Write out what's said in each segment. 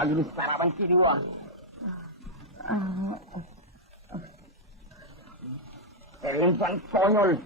pagi-pagi sarapan sini wah. Perempuan konyol.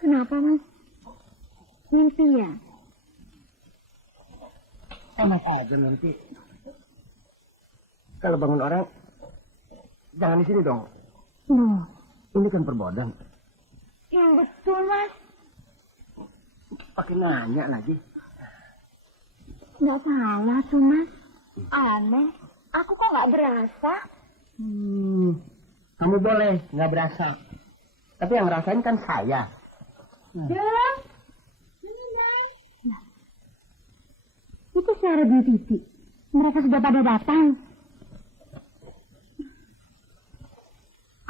Kenapa, Mas? Mimpi ya? Enak aja nanti. Kalau bangun orang, jangan di sini dong. Loh, Ini kan perbodan. yang betul, Mas. Pakai nanya lagi. Nggak salah tuh, Mas. Aneh. Aku kok nggak berasa? Kamu boleh nggak berasa. Tapi yang ngerasain kan saya. Jalan. Nah, itu suara di TV. Mereka sudah pada datang.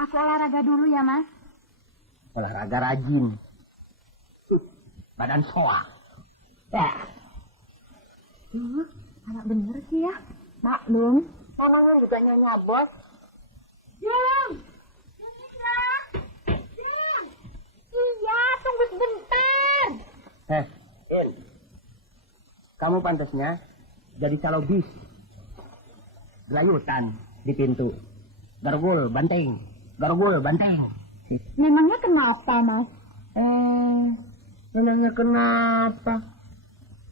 Aku olahraga dulu ya, Mas. Olahraga rajin. Badan soa. Ya. Anak bener sih ya. Maklum. Namanya juga nyonya bos. Jum! Jum! Iya, tunggu sebentar. In. Kamu pantasnya jadi calo bis. Gelayutan di pintu. Gargul, banting. Gargul, banting. Memangnya kenapa, Mas? Memangnya kenapa?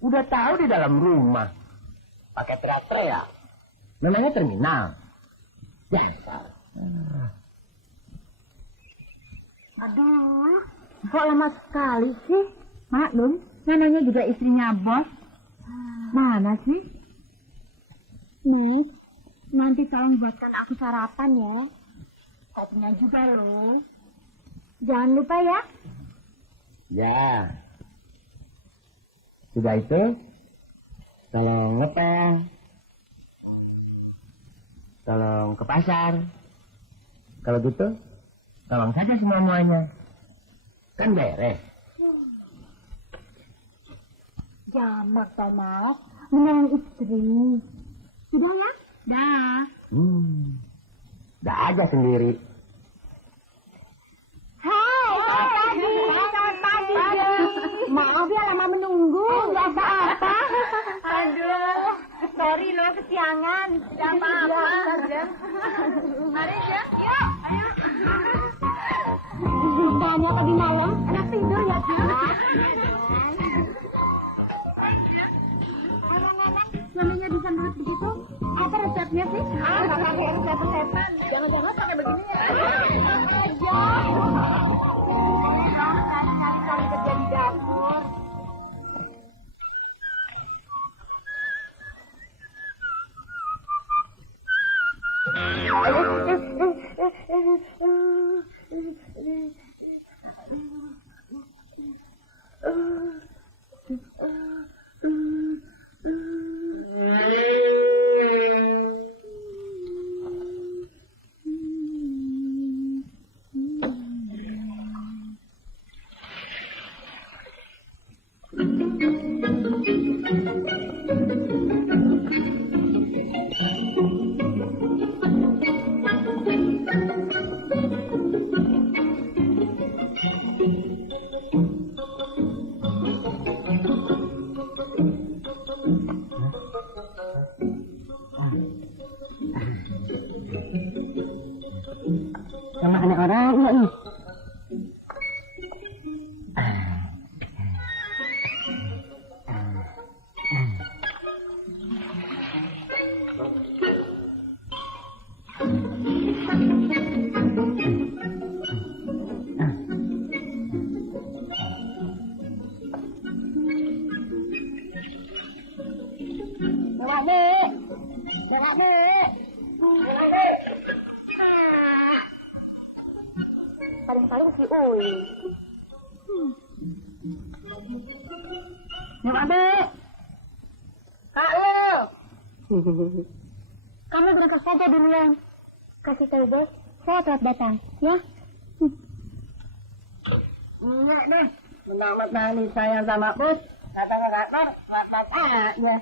Udah tahu di dalam rumah. Pakai teriak-teriak. Memangnya terminal. Biasa. Aduh, kok lama sekali sih? Maklum, namanya juga istrinya bos. Mana sih? Nek, nanti tolong buatkan aku sarapan ya. Kopinya juga loh. Jangan lupa ya. Ya. Sudah itu, Tolong ngepel. Tolong ke pasar. Kalau gitu, tolong saja semua-muanya. Kan beres. Jamak, Mas. Menolong istri. Sudah ya? Dah. Dah aja sendiri. Hai, selamat pagi. Maaf ya lama menunggu. Enggak apa-apa. Aduh, sorry loh kesiangan. Enggak apa-apa. Mari ya, yuk, ayo. Banyak tadi malam, anak tidur ya, Bu. Suaminya bisa nulis begitu? Apa resepnya sih? Nggak pakai resep-resepan. Jangan-jangan pakai begini ya? Aja. Kali kerja di dapur. Sama anak orang enggak nih? Paling-paling si Uli. Yang ada. Kak lo. Kamu berangkat saja duluan. Kasih tahu bos, saya telat datang, ya? Enggak deh. Mentang-mentang nih sayang sama bos. Datang ke kantor, telat aja.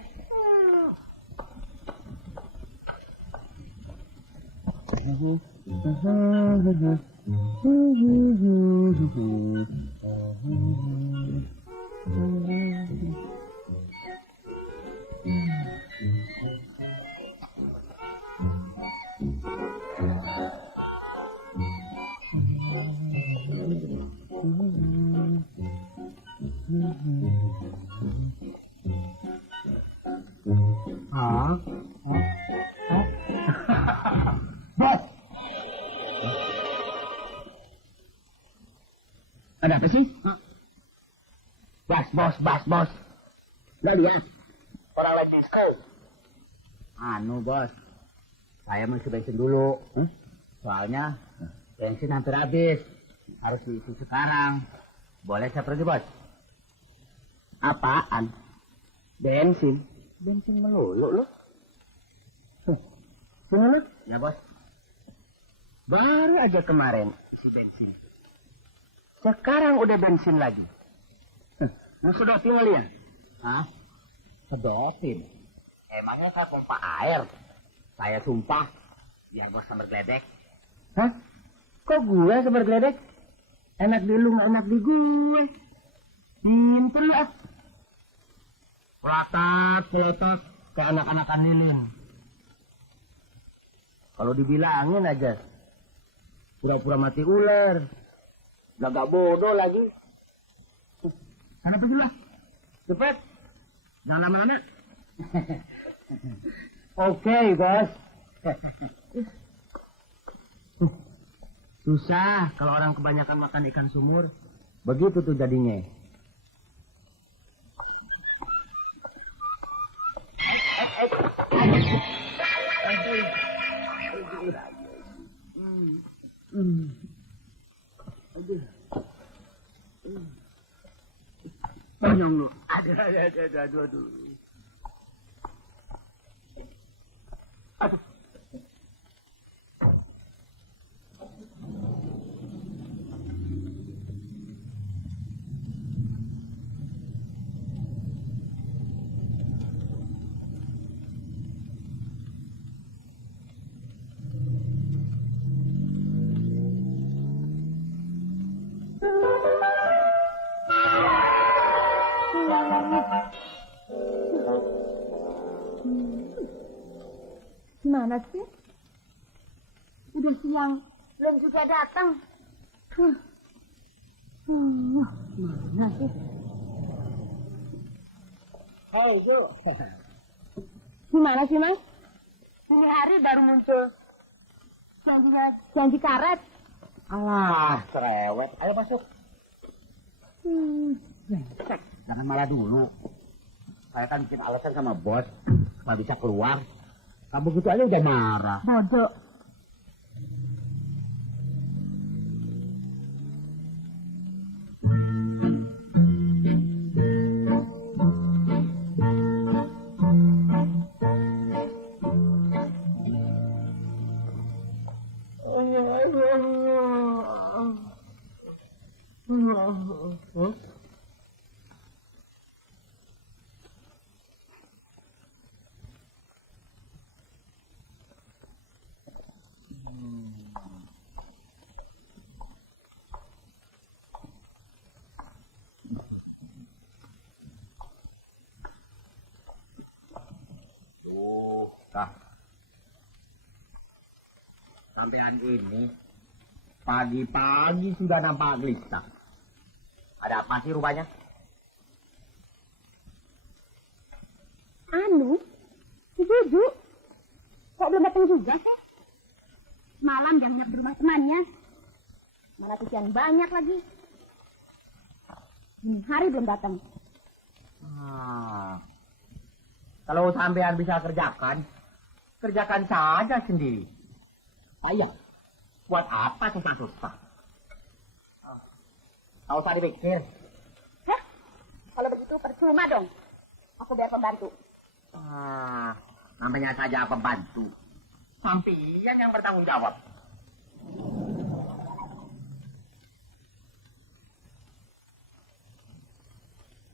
Bos. Ada apa sih? Bos. Lah dia. Orang lagi disco. Anu, Bos. Saya mesti bensin dulu. Soalnya bensin hampir habis. Harus diisi sekarang. Boleh saya pergi, Bos? Apaan? Bensin? Bensin melulu loh. Sini lu? Ya, Bos. Baru aja kemarin si bensin. Sekarang udah bensin lagi. Mau sedotin kali ya? Hah? Sedotin? Emangnya saya pompa air? Saya sumpah, biar gue sambar geledek. Hah? Kok gue sambar geledek? Enak di lu, gak enak di gue. Pinter lu, Pelotot, kayak anak-anakan lilin. Kalau dibilangin aja, pura-pura mati ular. Gak bodoh lagi. Sana pergi lah. Cepet. Jangan lama-lama. Oke, Bos. Susah kalau orang kebanyakan makan ikan sumur. Begitu tuh jadinya. Banyong lu. Aduh. Aduh. Gimana sih? Udah siang, belum juga datang. Mana sih? Hei, Ju. Gimana sih, Mas? Ini hari baru muncul. Janji karet. Alah, cerewet. Ayo masuk. Jangan marah dulu. Saya kan bikin alasan sama bos. Nggak bisa keluar. Kamu gitu aja udah marah. Bodoh. Kah. Sampean ini pagi-pagi sudah nampak gelisah. Ada apa sih rupanya? Anu, si Juju. Kok belum datang juga sih? Malam dia nginep di rumah temannya. Malah kesian banyak lagi. Ini hari belum datang. Kalau sampean bisa kerjakan saja sendiri. Payah. Buat apa susah-susah? Nggak usah dipikir. Hah? Kalau begitu percuma dong. Aku biar pembantu. Namanya saja pembantu. Sampean yang bertanggung jawab.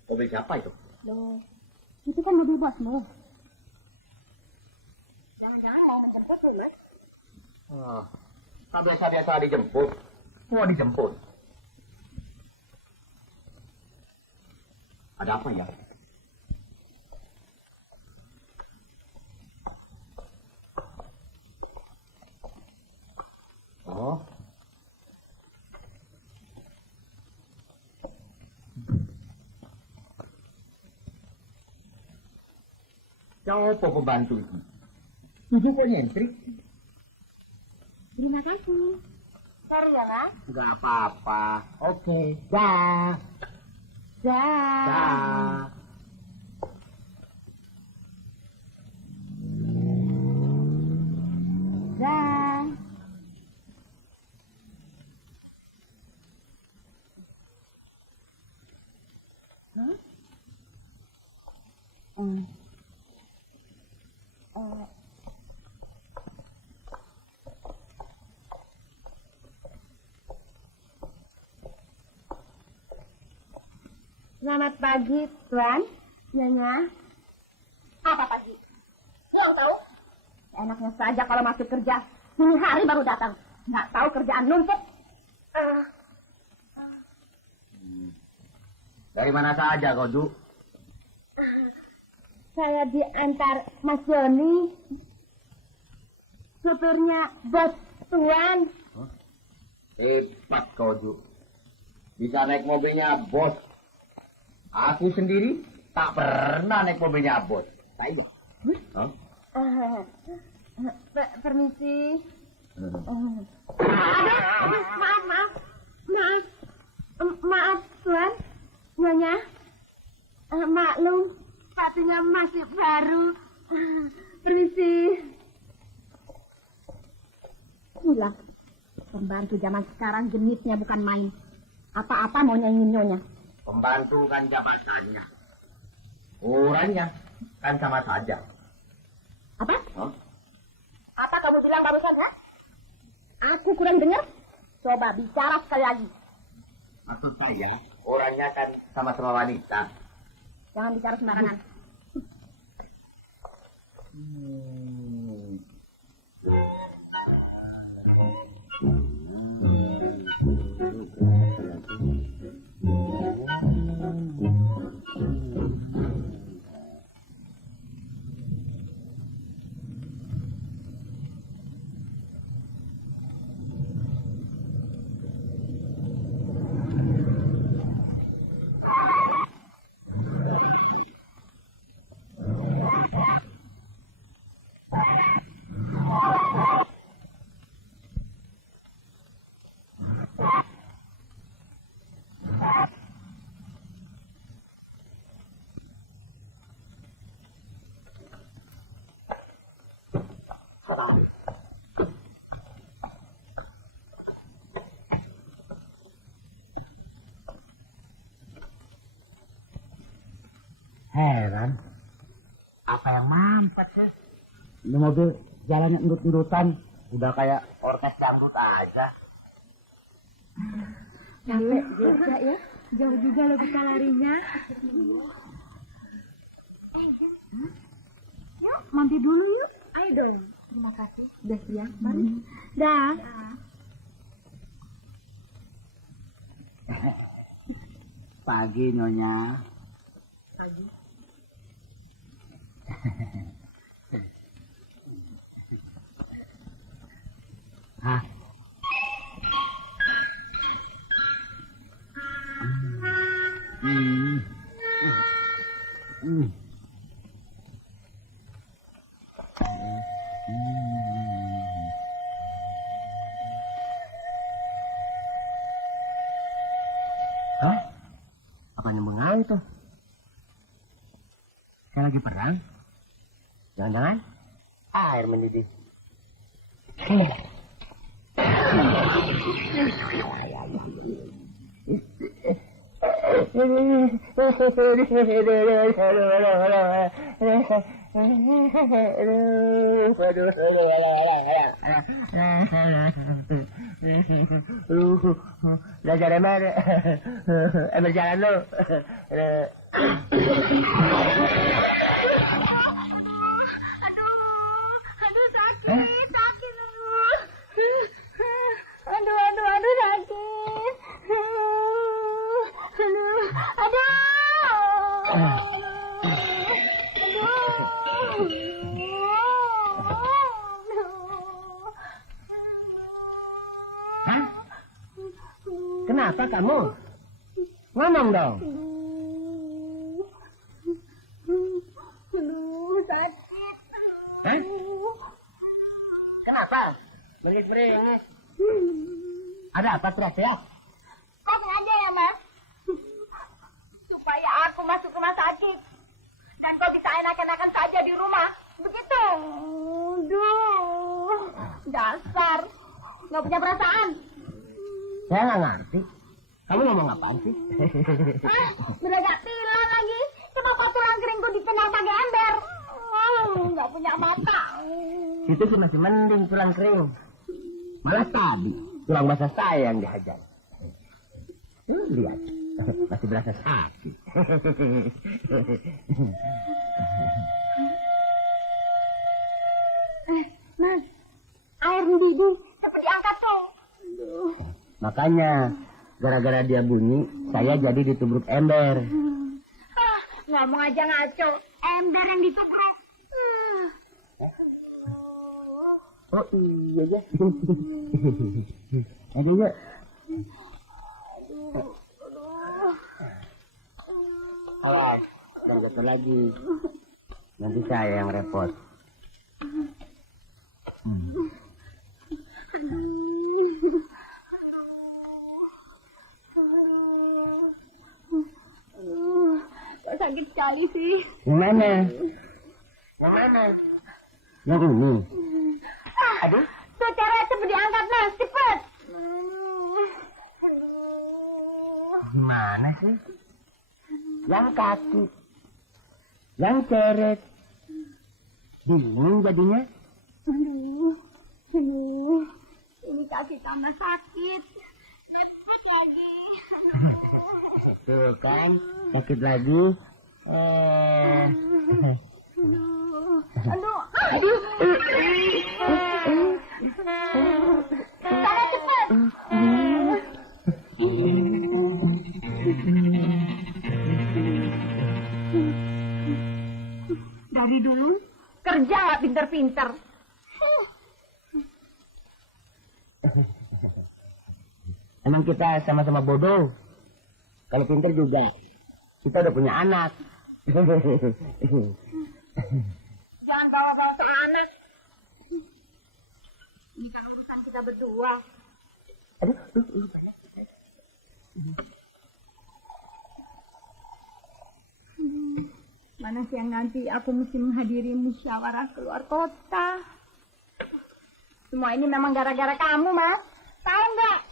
Mobil siapa itu? Loh, itu kan mobil bosmu. Jangan-jangan mau menjemput lu, Mas? Biasa-biasa dijemput. Mau dijemput. Ada apa ya? Oh. Siapa pembantu itu? Tujuh kok nyentrik? Terima kasih. Sorry ya, Mas. Enggak apa-apa. Oke. Dah. Dah. Dah. Dah. Hah? Selamat pagi, Tuan. Nyonya. Apa pagi? Nggak tahu. Enaknya saja kalau masuk kerja. Ini hari baru datang. Nggak tahu kerjaan numpuk. Dari mana saja kau, Du? Saya diantar Mas Joni. Supirnya bos Tuan. Hebat kau, Du. Bisa naik mobilnya bos. Aku sendiri tak pernah naik mobilnya bos. Tahu? Permisi. Maaf, Tuan. Nyonya. Maklum, sepatunya masih baru. Permisi. Gila. Pembantu zaman sekarang genitnya bukan main. Apa-apa mau nyanyiin nyonya. Pembantu kan jabatannya. Orangnya kan sama saja. Apa? kurang dengar? Coba bicara sekali lagi. Maksud saya, orangnya kan sama-sama wanita. Jangan bicara sembarangan. Heran, apa yang mampat ya? Ini mobil jalannya endut-endutan, udah kayak orkes dangdut aja. Capek juga ya. Jauh juga lo kita larinya. Yuk, mampir dulu yuk. Ayo dong. Terima kasih. Udah siang, mari. Dah. Pagi, Nyonya. Pagi. Hah? Hah? Apa yang bengal itu? Saya lagi perang? Jangan-jangan air mendidih. Belajar ember jalan lo. Aduh sakit, sakit aduh sakit. Kenapa kamu? Ngomong dong. Sakit. Hah? Kenapa? Meringis-meringis. Ada apa teriak-teriak? Kok sengaja ya, Mas? Supaya aku masuk rumah sakit. Dan kau bisa enak-enakan saja di rumah. Begitu. Aduh. Dasar. Nggak punya perasaan. Saya nggak ngerti. Kamu ngomong apaan sih? Beragak pilar lagi. Kenapa tulang keringku dikenal pakai ember? Nggak punya mata. Itu sih masih mending tulang kering. Malah tadi tulang basah saya yang dihajar. Lihat, masih berasa sakit. Mas, air mendidih. Cepat diangkat dong. Makanya, gara-gara dia bunyi, saya jadi ditubruk ember. Ngomong aja ngaco. Ember yang ditubruk. Oh iya ya. Aduh ya. Awas, jangan jatuh lagi. Nanti saya yang repot. Kok sakit sekali sih. Yang mana? Yang mana? Yang ini. Aduh. Tuh cara cepet diangkat, Mas. Cepet. Mana sih? Yang kaki. Yang ceret. Bingung jadinya. Aduh. Ini kaki tambah sakit. Nebak lagi. Tuh kan, sakit lagi. Aduh. Sana cepat. Dari dulu kerja nggak pinter-pinter. Emang kita sama-sama bodoh. Kalau pinter juga. Kita udah punya anak. Jangan bawa-bawa soal anak. Ini kan urusan kita berdua. Aduh. Mana siang nanti aku mesti menghadiri musyawarah keluar kota. Semua ini memang gara-gara kamu, Mas. Tahu nggak?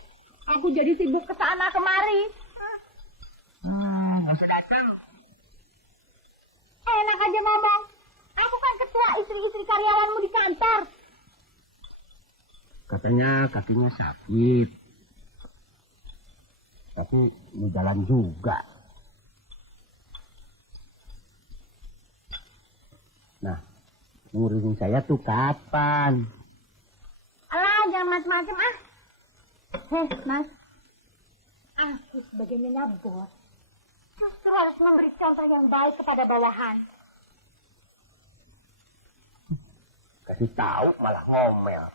Aku jadi sibuk ke sana kemari. Nggak usah datang. Enak aja ngomong. Aku kan ketua istri-istri karyawanmu di kantor. Katanya kakinya sakit. Tapi mau jalan juga. Nah, ngurusin saya tuh kapan? Alah, jangan macam-macam ah. Mas. Aku sebagai nyonya bos justru harus memberi contoh yang baik kepada bawahan. Kasih tahu malah ngomel.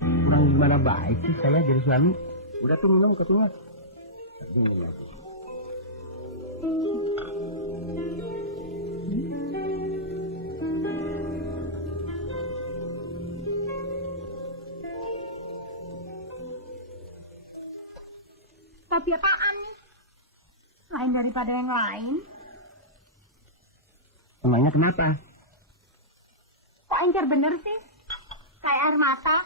Kurang gimana baik sih saya jadi suami. Udah tuh minum ketua. Tapi apaan nih? Lain daripada yang lain. Emangnya kenapa? Kok encer bener sih? Kayak air mata.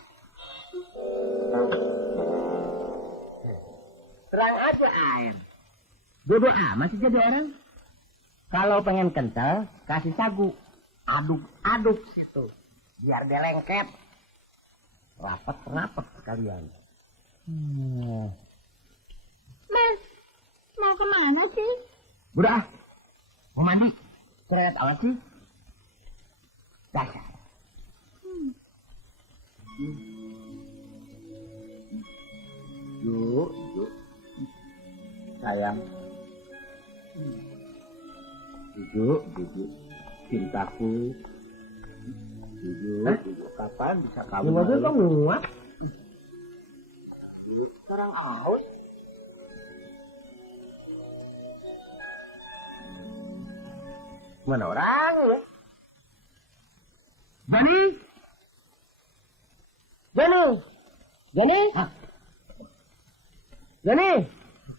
Terang aja air. Bodoh amat sih jadi orang. Kalau pengen kental, kasih sagu. Aduk-aduk situ. Biar dia lengket. Rapet-rapet sekalian. Mas, mau kemana sih? Udah, mau mandi. Keret amat sih. Dasar. Yuk. Sayang. Duduk. Cintaku. Duduk. Kapan bisa kamu? Mobil kamu muat. Sekarang aus. Mana orang ya? Jani? Hah? Jani?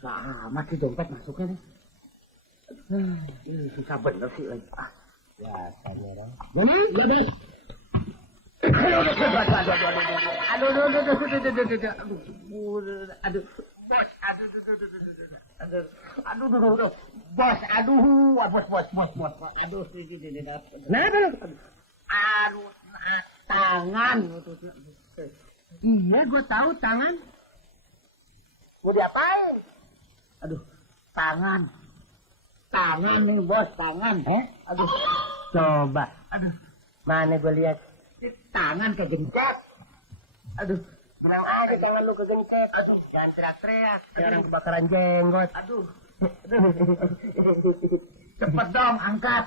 Sama sih dompet masuknya nih. Ini susah bener sih lagi. Ya, tanya orang. Jani? Ya, Bang. Aduh. Tangan. Iya, gue tahu tangan. Mau diapain? Aduh, tangan. Tangan nih, bos, tangan. Aduh, coba. Aduh, mana gue lihat. Tangan kegencet. Aduh, bilang aja tangan lu kegencet. Aduh, jangan teriak-teriak. Kayak orang kebakaran jenggot. Aduh. Cepet dong, angkat.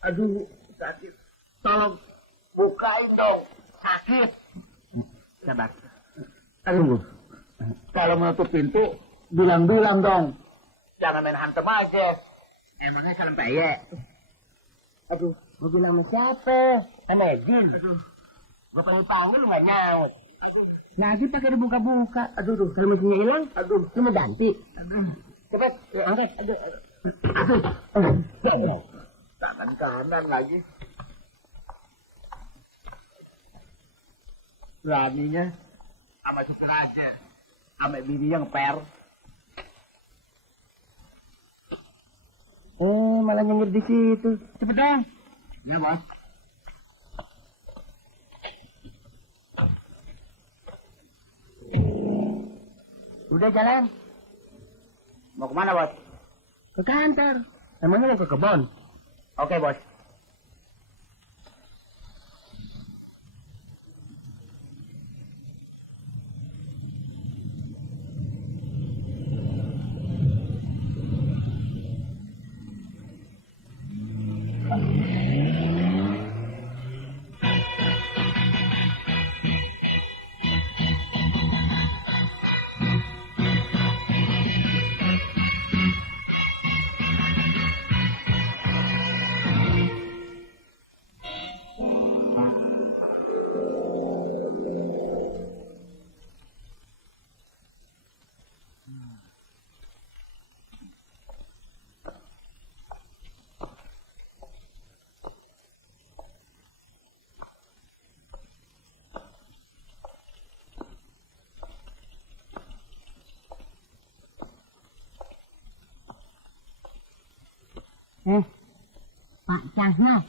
Aduh, sakit. Tolong bukain dong. Sakit. Sabar. Aduh. Kalau menutup pintu, bilang-bilang dong. Jangan main hantem aja. Emangnya salam bayi. Aduh, gue bilang sama siapa? Sama Edin. Aduh. Gue panggil lu gak nyaut. Aduh. Lagi pakai buka-buka. Aduh, kalau mesinnya hilang, lu mau ganti. Aduh. Cepet, angkat. Aduh. Tangan kanan lagi. Beraninya sama supir aja. Sama bini yang per. Malah nyengir di situ. Cepet dong. Ya, Bos. Udah jalan. Mau kemana, Bos? Ke kantor. Emangnya mau ke kebun? Oke, Bos. Pak Cahyo.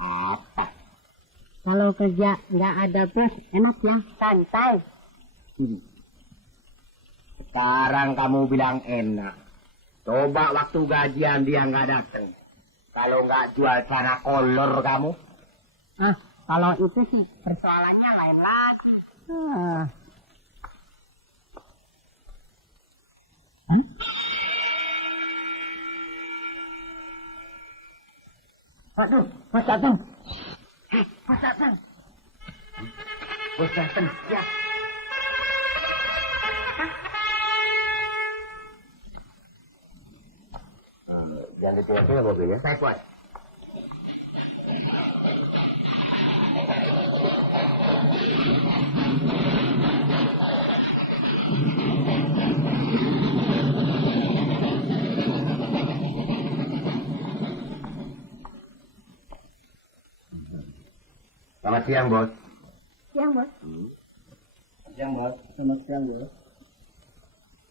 Apa? Kalau kerja nggak ada bos, enak ya, santai. Sekarang kamu bilang enak. Coba waktu gajian dia nggak datang. Kalau nggak jual cara kolor kamu. Kalau itu sih persoalannya lain lagi. Waduh, bos datang. Bos datang. Bos datang, ya. Jangan ditinggal-tinggal mobilnya. Baik, Bos. Selamat siang, Bos. Siang, bos. Siang, Bos. Selamat siang, Bos.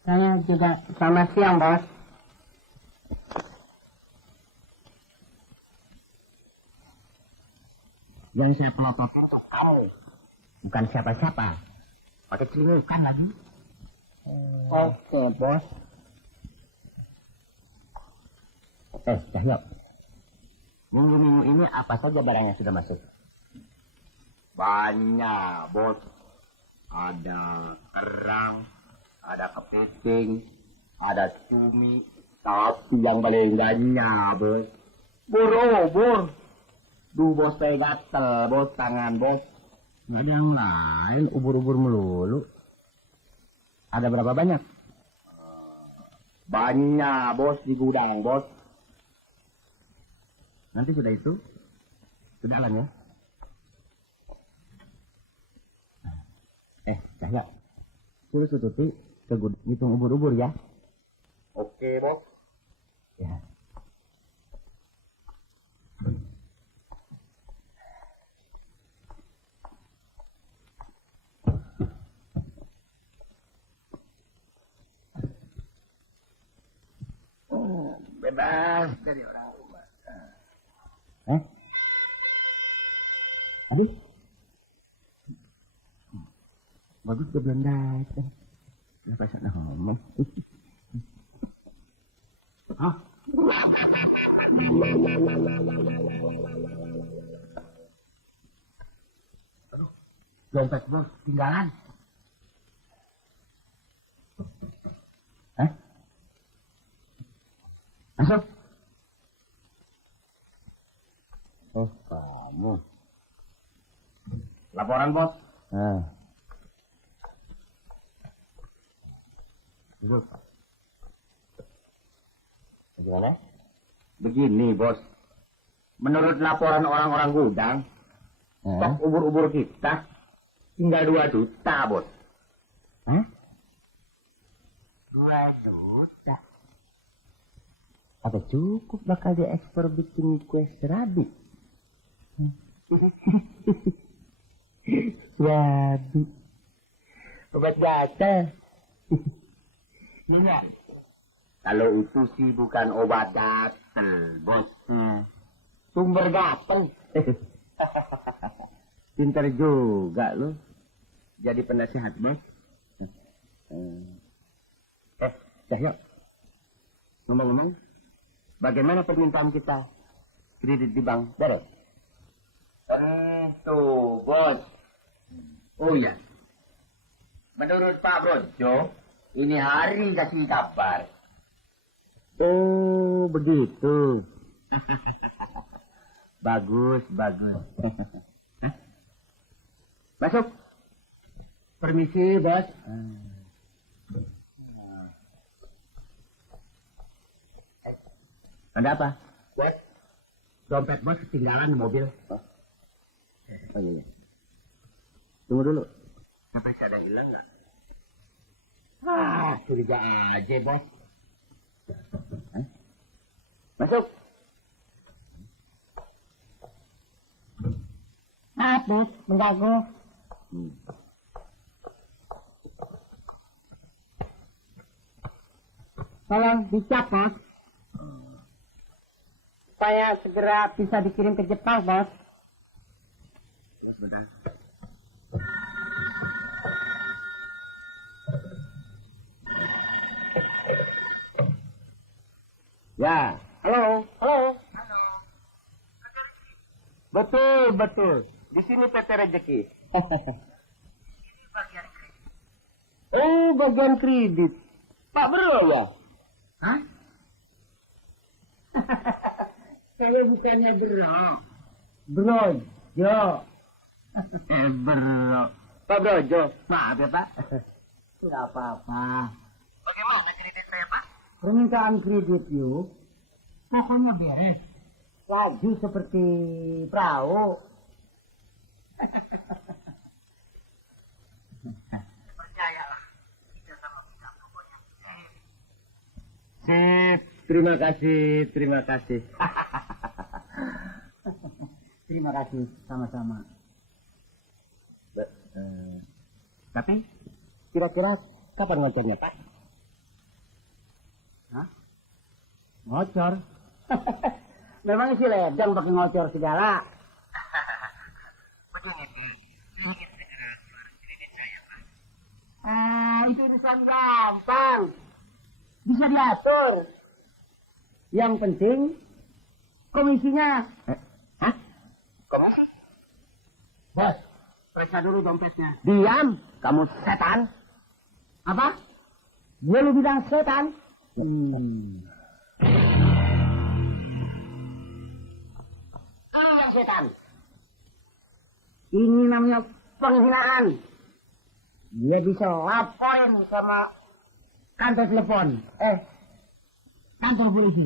Saya juga selamat siang, bos. Yang saya pelototin ke kamu. Bukan siapa-siapa. Pakai celingukan lagi. Oke, bos. Cahyo. Minggu-minggu ini apa saja barang yang sudah masuk? Banyak, Bos. Ada kerang, ada kepiting, ada cumi, tapi yang paling banyak, Bos. Bor. Duh, Bos, saya gatel, Bos, tangan, Bos. Nggak ada yang lain, ubur-ubur melulu. Ada berapa banyak? Banyak, Bos, di gudang, Bos. Nanti sudah itu, sudah jalan ya. Cahyo, suruh Sututi ke ngitung ubur-ubur ya. Oke, Bos. Ya. Bebas dari orang rumah. Aduh. Bagus dia belum datang. Kenapa sana ngomong? Hah? Aduh, dompet Bos tinggalan. Masuk. Oh, kamu. Laporan, Bos. Duduk. Bagaimana? Begini, Bos. Menurut laporan orang-orang gudang, stok ubur-ubur kita tinggal 2 juta, Bos. 2 juta? Apa cukup bakal diekspor bikin kue serabi? Serabi. Obat gatal. Lihat. Kalau itu sih bukan obat gatal, Bos. Sumber gatal. Pintar juga lo. Jadi penasehat, Bos. yuk. Ngomong-ngomong, bagaimana permintaan kita kredit di bank, Daro? Tentu, Bos. Oh ya. Menurut Pak Brojo, ini hari kasih kabar. Oh, begitu. Bagus, bagus. Masuk. Permisi, Bos. Ada apa? Bos, Dompet Bos ketinggalan di mobil. Oh iya. Tunggu dulu. Sampai ada yang hilang nggak? Curiga aja, Bos. Masuk. Maaf, Bos, mengganggu. Tolong dicap, Bos. Supaya segera bisa dikirim ke Jepang, Bos. Sebentar. Ya, halo. Halo. Betul, betul. Di sini PT Rezeki. Oh, bagian kredit. Pak Bro ya? Hah? Saya bukannya Bro, Jo. Bro. Pak Brojo. Maaf ya, Pak. Tidak apa-apa. Bagaimana kredit saya, Pak? Permintaan kredit yuk. Pokoknya beres. Laju seperti perahu. Percayalah. Kita sama kita pokoknya. Sip. Terima kasih, terima kasih. Terima kasih, sama-sama. Tapi, kira-kira kapan ngocernya, Pak? Hah? Ngocor? Memang si Ledang pakai ngocor segala. Begini, ingin segera keluar kredit saya, Pak. Itu urusan gampang. Bisa diatur. Yang penting, komisinya. Hah? Komisi? Bos, Periksa dulu dompetnya. diam. Kamu setan. Apa? Dia lu bilang setan? Yang setan. Ini namanya penghinaan. Dia bisa laporin sama kantor telepon. Kantor polisi.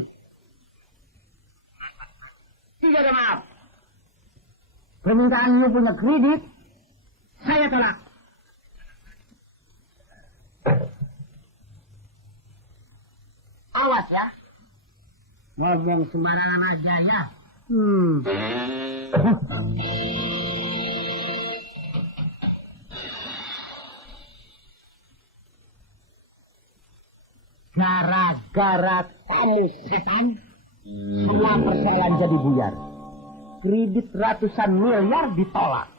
Tidak ada maaf. Permintaan lu punya kredit, saya tolak. Awas ya. Ngomong sembarangan aja ya. Gara-gara kamu setan, semua persoalan jadi buyar. Kredit ratusan miliar ditolak.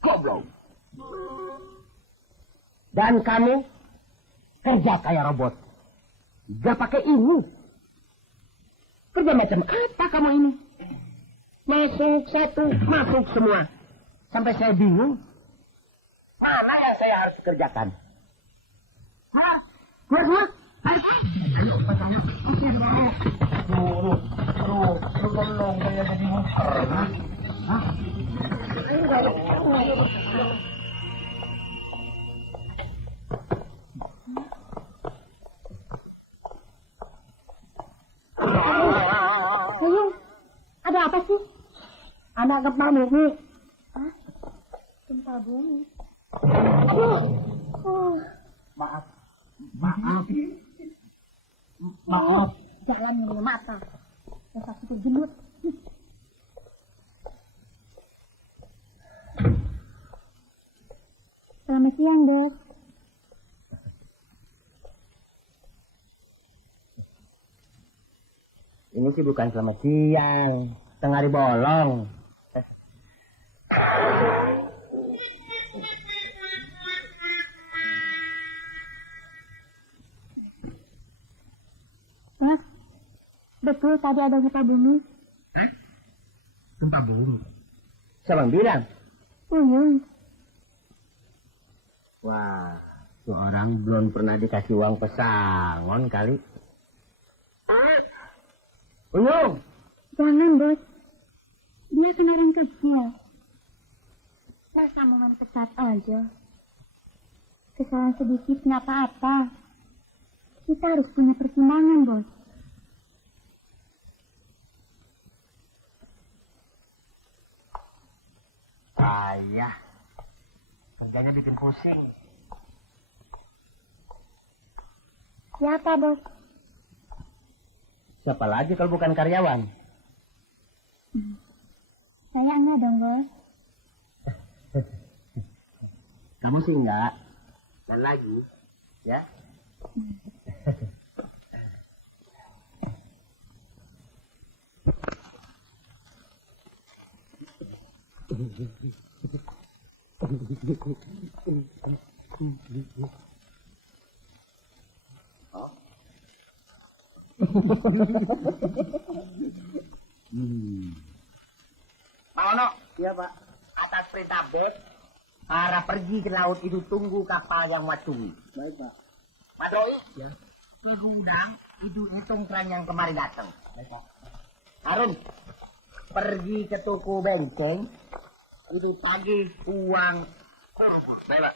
Goblok. Dan kamu kerja kayak robot. Gak pakai ini. Kerja macam apa kamu ini? Masuk satu, masuk semua. Sampai saya bingung. Mana yang saya harus kerjakan? Hah? Keluar semua? Ayo, pasangnya. Oke, bro. Aduh, tolong saya jadi monster. Hah? Ayo. Sayang, ada apa sih? Anak gempa bumi. Hah? Gempa bumi? Aduh. Maaf. Jalan dengan mata. Dasar itu jemut. Selamat siang, Dok. Ini sih bukan selamat siang. Tengah hari bolong. Betul, tadi ada gempa bumi. Hah? Gempa bumi? Siapa yang bilang? Uyun. Wah, tuh orang belum pernah dikasih uang pesangon kali. Uyung! Jangan, Bos. Dia kan orang kecil. Masa mau main pecat aja? Kesalahan sedikit nggak apa-apa. Kita harus punya pertimbangan, Bos. Ayah, kerjanya bikin pusing. Siapa, Bos? Siapa lagi kalau bukan karyawan? Saya enggak dong, Bos. Kamu sih enggak. Dan lagi, ya? Pak Ono, Iya, Pak. atas perintah bos, para pergi ke laut itu tunggu kapal yang Matsui. Baik, Pak. Matroi, Ya. ke gudang itu hitung keran yang kemarin datang. Baik, Pak. Harun, pergi ke toko benceng, itu tagih uang kumpul. Baik, Pak.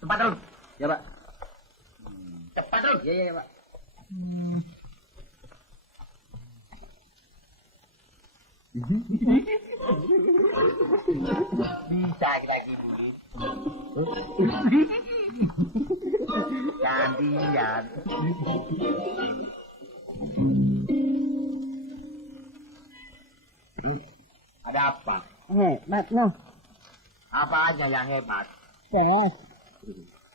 Cepat, Harun. Ya, Pak. Cepat, Harun. Iya, Pak. Bisa lagi, Budi. Gantian. Ada apa? Hebat, noh. Apa aja yang hebat? Ses.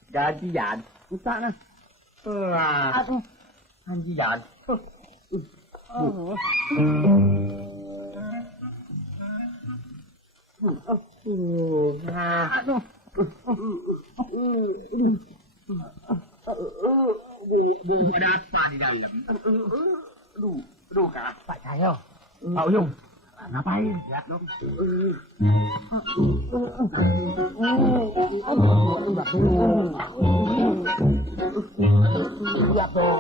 Gajian. Usah, nah. Wah, Aduh. gajian. Oh. Nah, Aduh. ada apa di dalam? Aduh, Kak. Pak Cahyo. Pak Uyung. Ngapain? Lihat dong. Lihat dong.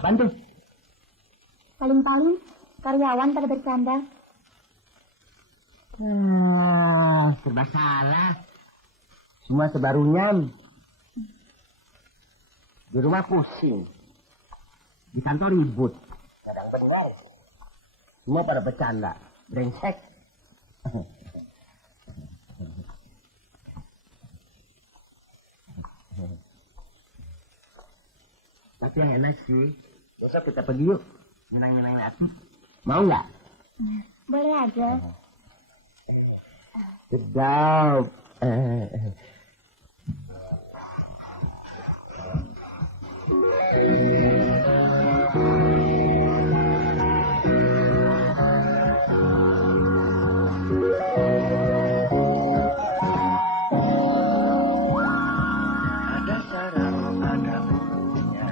Apaan tuh? Paling-paling karyawan pada bercanda. Serba salah. Semua sebarunya. Di rumah pusing. Di kantor ribut. Kadang benar. Semua pada bercanda. Brengsek. Tapi yang enak sih, besok kita pergi yuk. Nyenang-nyenang hati. Mau nggak? Boleh aja. Sedap. Ada sarang, ada burungnya.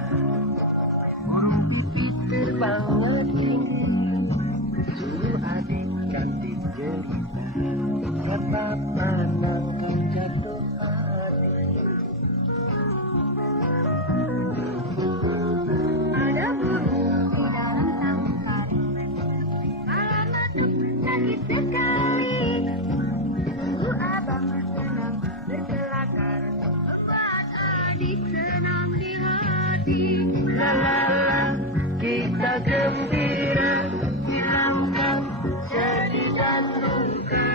Banget ini. Suruh adik ganti cerita. Kata panang jatuh hati. Ada burung di dalam tangkai. Malam sakit sekali. Dulu abang senang berkelakar. Membuat adik senang di hati. La la la, kita gembira. Hilangkan sedih dan luka.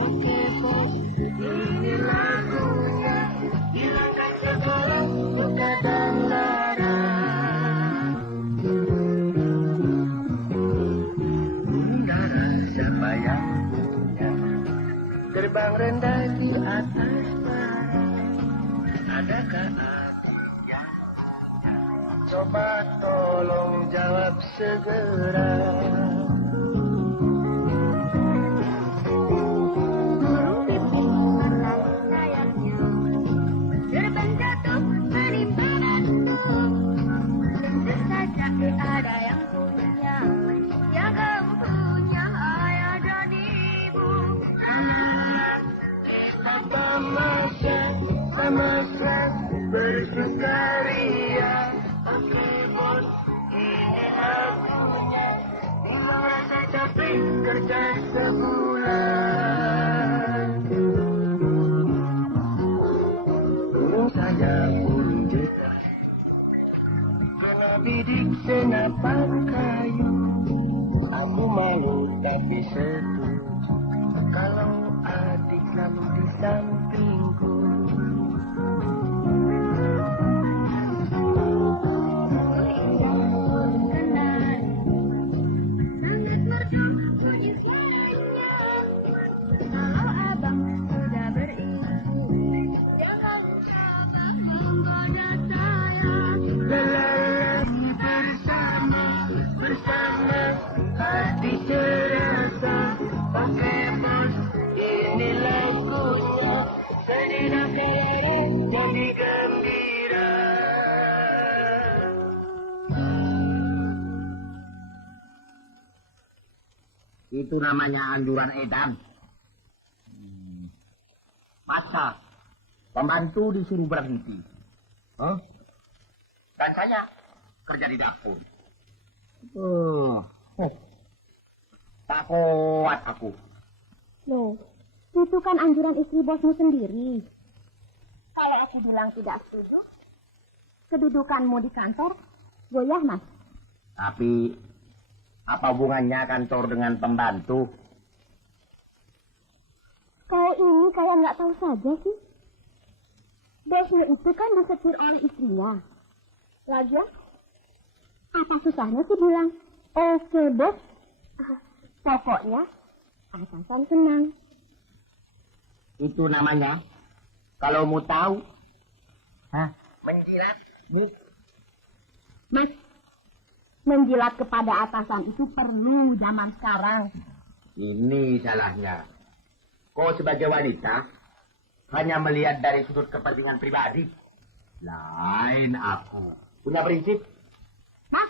Oke bos, ini lagu terbang rendah di atas barang. Adakah arti yang coba tolong jawab segera. Burung pipit berlalu sayapnya, terbang jatuh menimpa batu. Tentu saja ada yang punya, yang kamu punya ayah dan ibu. Sama-sama bersukaria. Oke bos, ini lagunya. Bila rasa capek kerja sebulan. Burung saja burung jelas. Anak didik senapan kayu. Aku malu tapi setuju. Kalau adik selalu di sampingku. Sangat merdu bunyi suaranya. Kalau abang sudah beribu, dengan sama kepada saya. Lelaki bersama hati terasa. Oke bos, ini lagunya. Sejenak kelera jadi gembira. Itu namanya anjuran edan. Masa pembantu disuruh berhenti? Hah? Dan saya kerja di dapur. Tak kuat aku. Loh, itu kan anjuran istri bosmu sendiri. Kalau aku bilang tidak setuju, kedudukanmu di kantor goyah, Mas. Tapi apa hubungannya kantor dengan pembantu? Kau ini kayak nggak tahu saja sih. Bosmu itu kan disetir oleh istrinya. Lagian, apa susahnya sih bilang, oke bos, pokoknya atasan senang. Itu namanya kalau mau tahu, Menjilat. Mas, menjilat kepada atasan itu perlu zaman sekarang. ini salahnya. Kau sebagai wanita hanya melihat dari sudut kepentingan pribadi. Lain aku. Punya prinsip? Mas,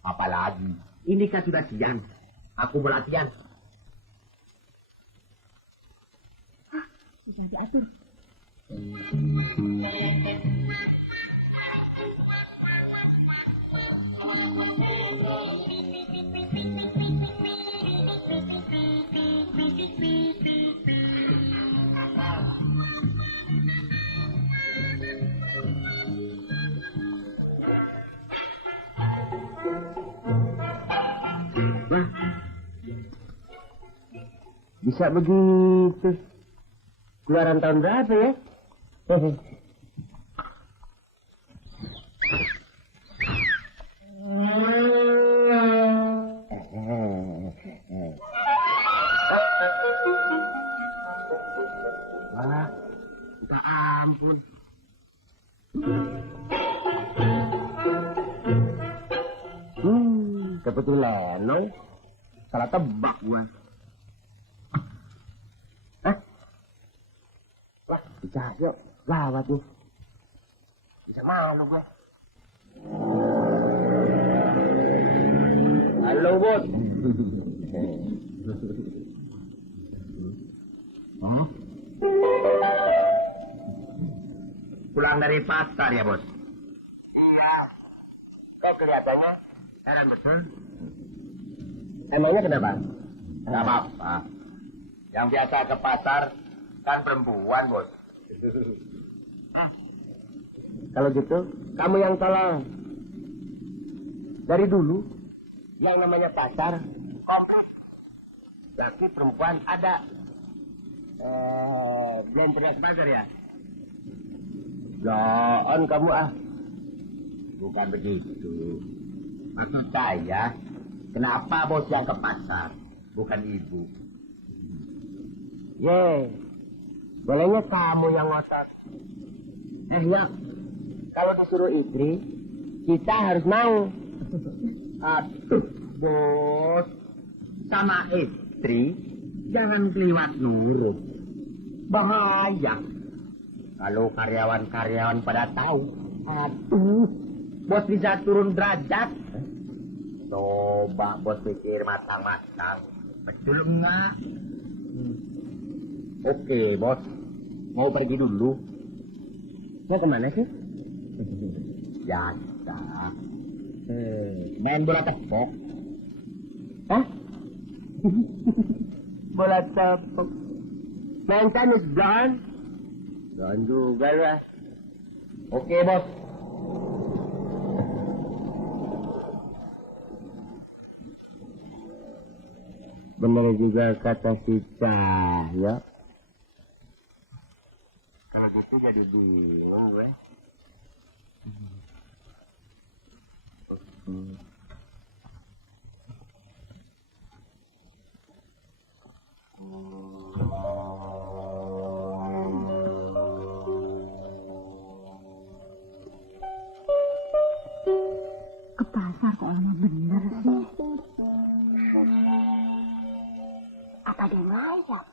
Apalagi, ini kan sudah siang. Aku mau latihan. bisa diatur. Wah, bisa begitu. Keluaran tahun berapa ya? Wah, minta ampun. Kebetulan, no? Salah tebak gua. Wah, bisa yuk, lawat nih. Bisa malu gua. Halo, Bos. Pulang dari pasar ya, Bos? Iya. Kok kelihatannya Heran betul. emangnya kenapa? Gak apa-apa. Yang biasa ke pasar kan perempuan, Bos. Kalau gitu, kamu yang tolong. Dari dulu, yang namanya pasar, komplit. Laki perempuan ada. Belum pernah ke pasar ya? Jangan kamu ah. Bukan begitu. Maksud saya, kenapa bos yang ke pasar, bukan ibu? Ye, bolehnya kamu yang ngotot. Ya, kalau disuruh istri, kita harus mau. Aduh, bos. Sama istri, jangan keliwat nurut. Bahaya. Kalau karyawan-karyawan pada tahu, aduh, bos bisa turun derajat. Coba bos pikir matang-matang. Betul enggak? Oke, bos. Mau pergi dulu. Mau kemana sih? Biasa. Main bola tepok. Hah? Bola tepuk. Main tenis, John? John juga lah. Oke, bos. Bener juga kata si Cahyo. Kalau gitu jadi bingung, weh. Ke pasar kok lama bener sih. Apa dia ngajak?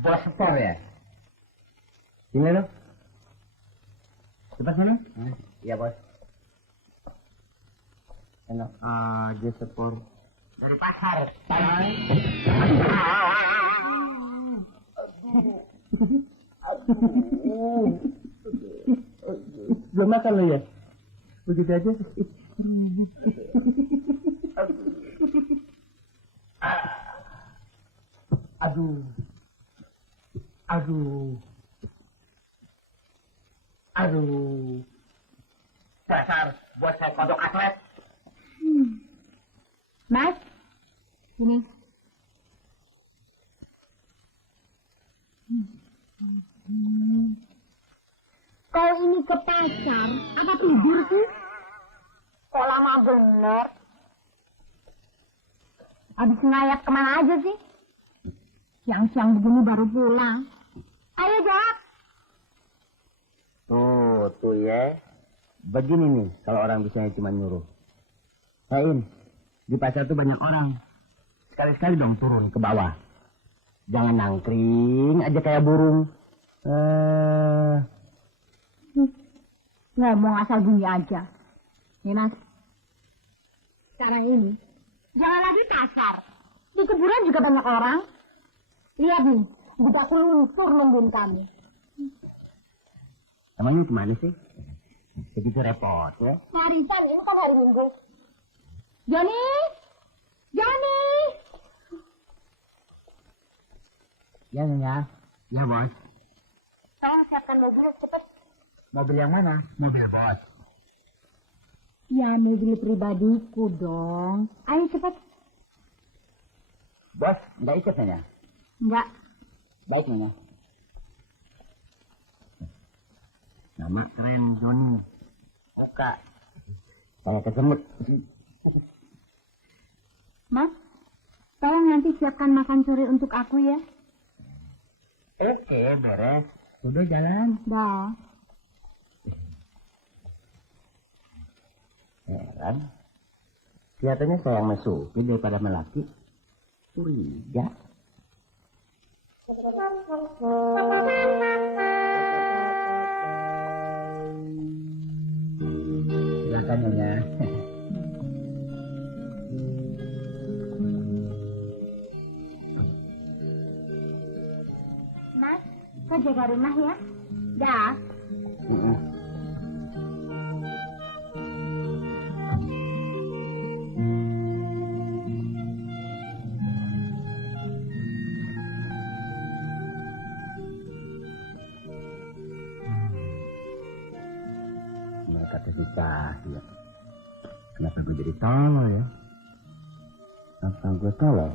Bos Sepor ya? Sini lo. Cepat sana. Iya, bos. Enak aja Sepur. Dari pasar. Belum makan lo ya? Begitu aja. Aduh. Dasar buat saya kodok atlet. Mas, sini. Kalau ini ke pasar, apa tidur sih? Kok lama bener? Habis ngayap kemana aja sih? Siang-siang begini baru pulang. Ayo, Jak. Tuh ya. Begini nih, kalau orang bisanya cuma nyuruh. Hain, di pasar tuh banyak orang. Sekali-sekali dong turun ke bawah. Jangan nangkring aja kayak burung. Ngomong asal bunyi aja. Nih, Mas. Sekarang ini, jangan lagi pasar. Di kuburan juga banyak orang. Lihat nih, budaku lumpur nungguin kamu. Emangnya kemana sih? Begitu repot ya? Warisan, ini kan hari Minggu. Joni! Joni! Ya, ya bos. Tolong siapkan mobil cepet. Mobil yang mana? Mobil bos. Ya, mobil pribadiku dong. Ayo cepat. Bos, nggak ikut Nyonya? Enggak. Baik Nyonya. Nama keren Joni. Oka. Saya kesemut. Mas, tolong nanti siapkan makan sore untuk aku ya. Oke, beres. Udah jalan. Dah. Heran. Kelihatannya saya yang mesupi daripada melaki. Curiga. Silakan Nyonya. Mas, kau jaga rumah ya. Dah. kata si Cahya. Kenapa gue jadi tolol ya? Apa gue tolol?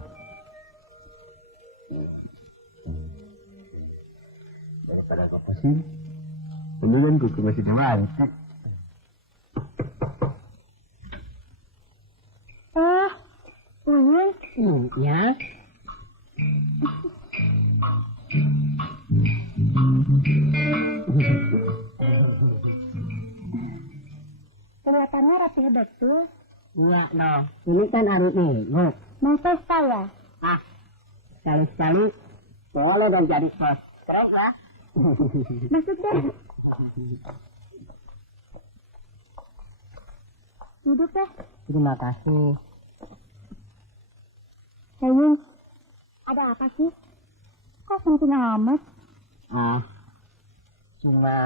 Daripada apa sih? Ini kan kuku masih dimantik. Uyun. Ya. Kelihatannya rapi betul. Iya, no. Ini kan hari Minggu. Mau pesta ya? Ah, sekali-sekali boleh dong jadi host. Keren lah. Masuk deh. Duduk deh. Terima kasih. Uyun, ada apa sih? Kok penting amat? Ah, cuma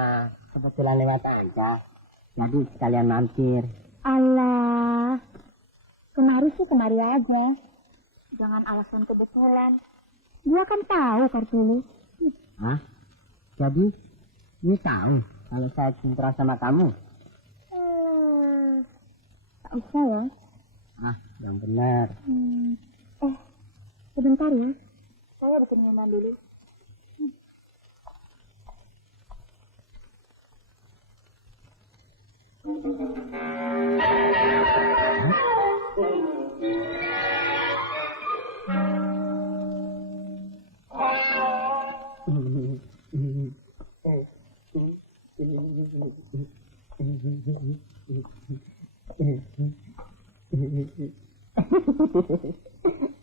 kebetulan lewat aja. Jadi sekalian mampir. Alah, kemari sih kemari aja. Jangan alasan kebetulan. Dia kan tahu Kartini. Hah? Jadi, ini tahu kalau saya cinta sama kamu? Tak usah ya. Ah, yang benar. Sebentar ya. Saya bikin minuman dulu.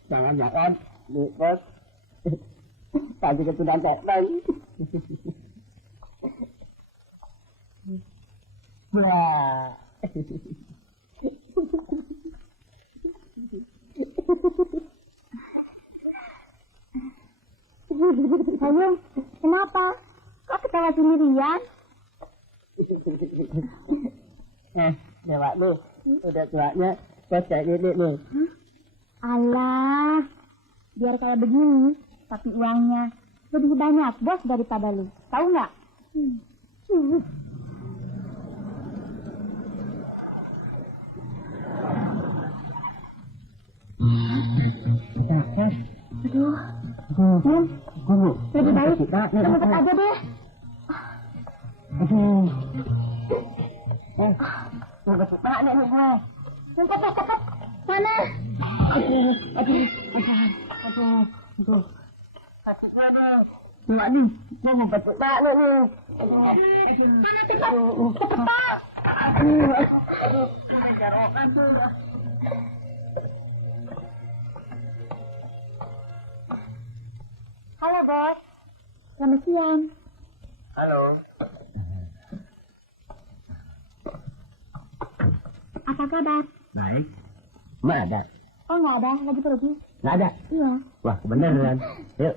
Jangan-jangan di bos tak juga sudah datang. Wah. Ayung, kenapa? Kok ketawa sendirian? Lewat lu. Udah tuanya bos kayak gini nih. Alah, biar kayak begini, tapi uangnya lebih banyak bos daripada lu. Tahu nggak? Aduh, lebih baik ngumpet aja deh. Ngumpet mana nih gue? Ngumpet deh, cepet. Mana? Aduh. Sakit mana? Tuh nih, gue ngumpet mana nih? Mana cepet? Cepet. Halo bos, selamat siang. Halo. Apa kabar? Baik. Mana ada? Oh nggak ada, lagi pergi. Nggak ada. Iya. Wah, kebenaran. Yuk.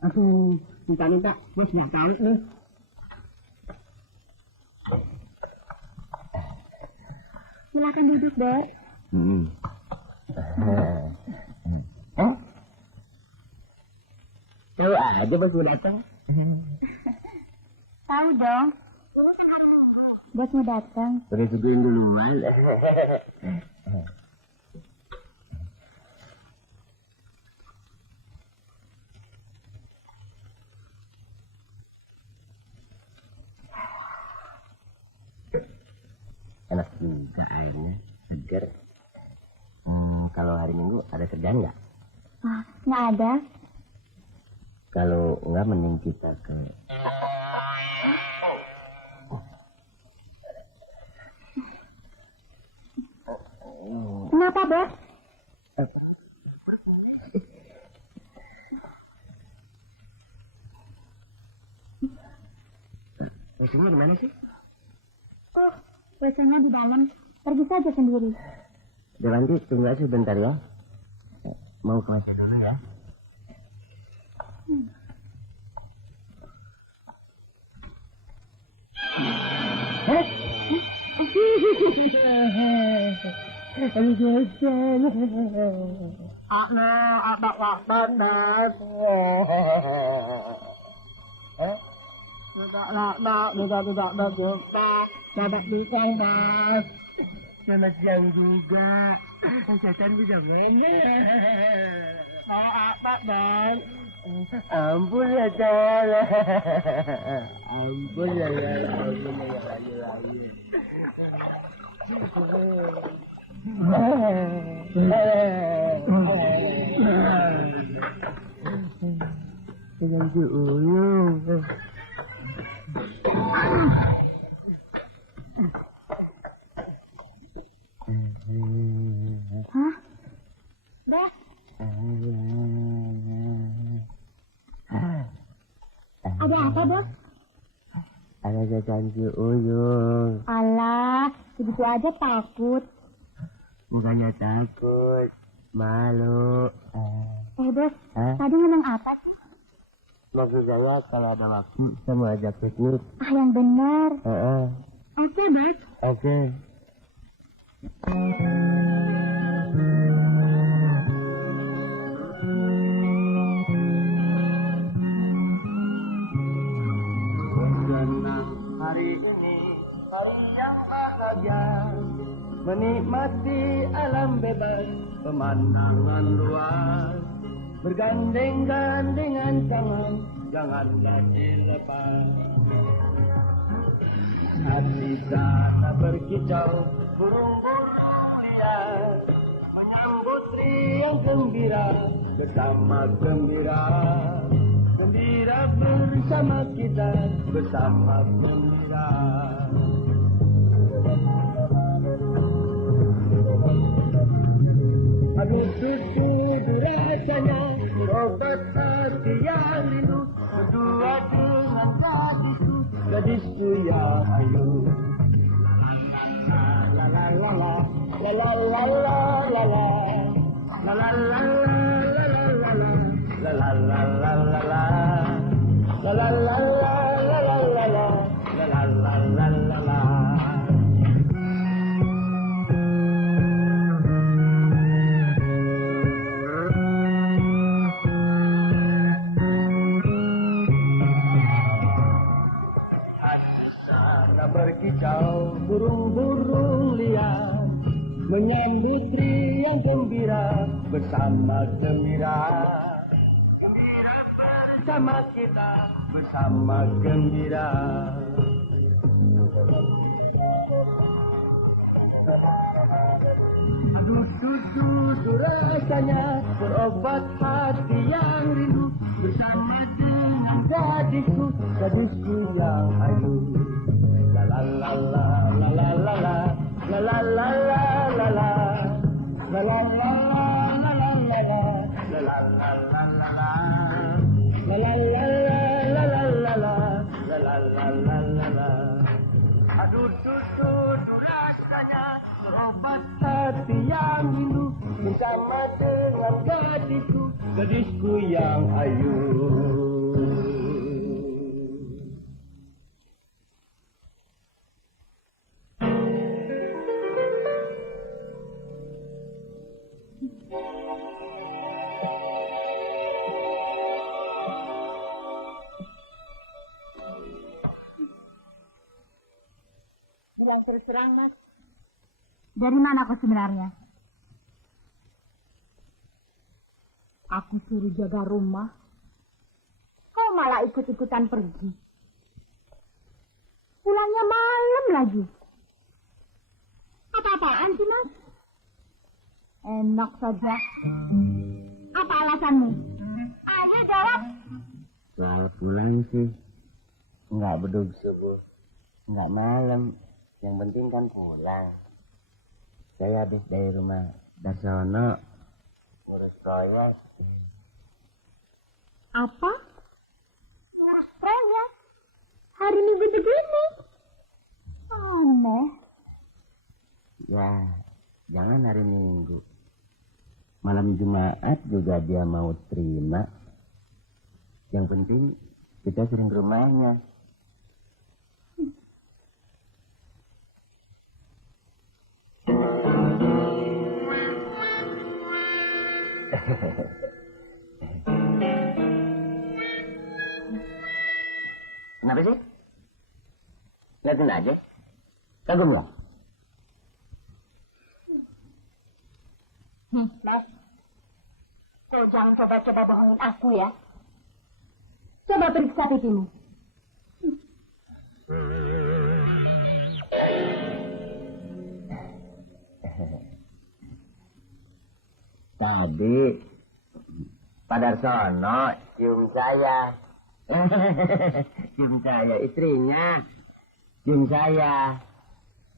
Aduh, minta-minta. Gue sudah tahu nih. Silakan duduk deh. Tahu aja bos mau datang. Tahu dong. Bos mau datang. Udah tungguin duluan. Enak juga airnya, seger. Kalau hari Minggu ada kerjaan nggak? Nggak ada. Kalau nggak mending kita ke... Kenapa bos? WC-nya di mana sih? Oh, WC-nya di dalam. Pergi saja sendiri. Dewanti, tunggu aja sebentar ya. Mau ke WC dulu ya. Selamat siang, Mas. Selamat siang juga. Setan bisa bener. Apa, Bang? Ampun ya, Cel. Ampun ya, ampun ya, lagi. Dengan Uyung. Hah? Beh, ada apa, Bos? Ada jajan Uyung. Alah, begitu aja takut. Bukannya takut, malu. Bos, Hah? tadi ngomong apa sih? Maksud saya kalau ada waktu saya mau ajak piknik. Yang benar. Oke, Bos. Oke. Senang hari ini hari yang bahagia, menikmati alam bebas, pemandangan luas, bergandeng-gandengan tangan, janganlah dilepas. Hati tak berkicau, burung-burung liar menyambut riang gembira, bersama gembira. Gembira bersama kita, bersama gembira. Aduh susu rasanya, obat hati yang rindu, berdua dengan gadisku, gadisku yang ayu. La la la la, la la la la la la, la la la la la la la la, la la la la la la, la la la la la la la, la la la la la. Berkicau burung-burung liar menyambut riang gembira, bersama gembira. Gembira bersama kita, bersama gembira. Aduh susu rasanya, berobat hati yang rindu, bersama dengan gadisku, gadisku yang ayu. La la la la la la la, la la la la la la, la la la la la la la la, la la la la la la, la la la la la la la, la la la la la la. Aduh susu rasanya, obat hati yang rindu, bersama dengan gadisku, gadisku yang ayu. Bilang terus terang, Mas. Dari mana kau sebenarnya? Aku suruh jaga rumah. Kau malah ikut-ikutan pergi. Pulangnya malam lagi. Apa-apaan sih, Mas? Enak saja. Apa alasanmu? Ayo jawab. Soal pulang sih, nggak bedug subuh, nggak malam. Yang penting kan pulang. Saya habis dari rumah Dasono ngurus proyek. Apa? Ngurus proyek? Hari Minggu begini? Aneh. Ya, jangan hari Minggu. Malam Jumat juga dia mau terima. Yang penting kita sering ke rumahnya. Kenapa sih? Liatin aja. Kagum nggak? Mas, kau jangan coba-coba bohongin aku ya. Coba periksa pipimu. Tadi Pak Darsono cium saya. Cium saya, istrinya. Cium saya.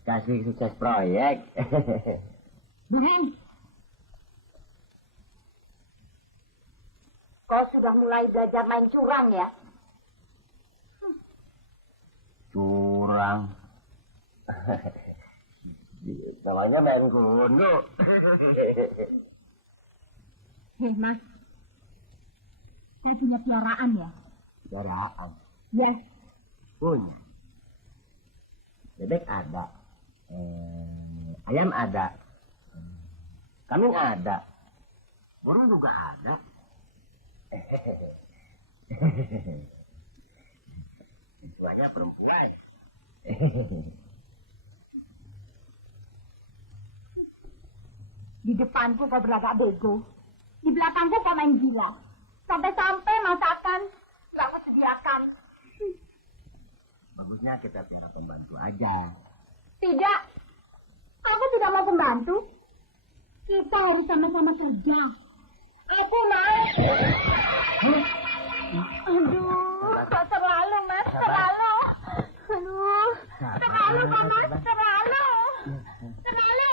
Kasih sukses proyek. Bukan. Kau sudah mulai belajar main curang ya? Curang. Namanya main gundu. Mas, saya punya piaraan ya? Piaraan? Ya. Punya. Bebek ada. Ayam ada. Kambing ada. Burung juga ada. Semuanya perempuan. Di depanku kau berlagak bego. Di belakangku kau main gila. Sampai-sampai masakan kamu sediakan. Bagusnya kita punya pembantu aja. Tidak. Aku tidak mau pembantu. Kita harus sama-sama kerja. Aku mau. Aduh, kok terlalu, Mas. Terlalu. Aduh, terlalu, Mas. Terlalu. Terlalu.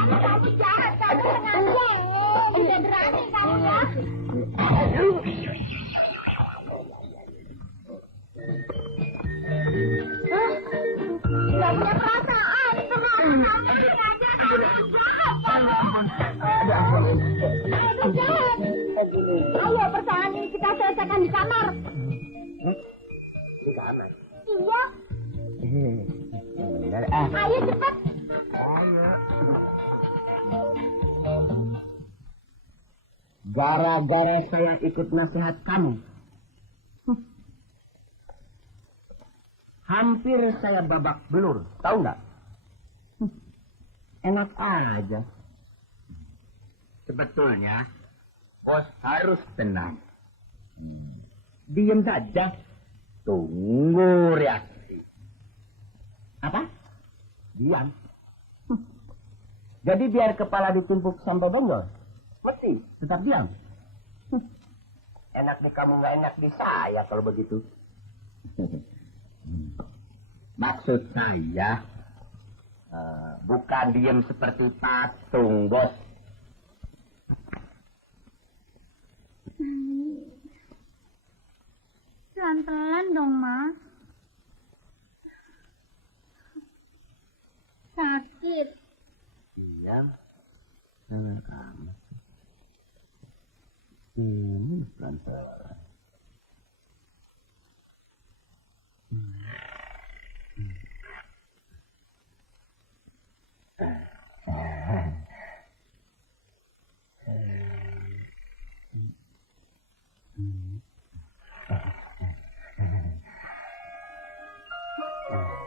Kamu jahat, kamu sengaja. Udah berani kamu ya. Gak punya perasaan. Terlalu, kamu sengaja. Kamu jahat, kamu. Kamu jahat. Ayo, persoalan ini kita selesaikan di kamar. Di kamar? Iya. Benar. Ayo cepat. Ayo. Gara-gara saya ikut nasihat kamu, hampir saya babak belur, tahu nggak? Enak aja. Sebetulnya, bos harus tenang. Diam saja, tunggu reaksi. Apa? Diam. Jadi biar kepala ditumpuk sampai benjol, mesti tetap diam. Enak di kamu, nggak enak di saya kalau begitu. Maksud saya, bukan diam seperti patung, bos. Pelan-pelan dong, Mas. Sakit. Diam. Sama kamu. Ini pelan-pelan.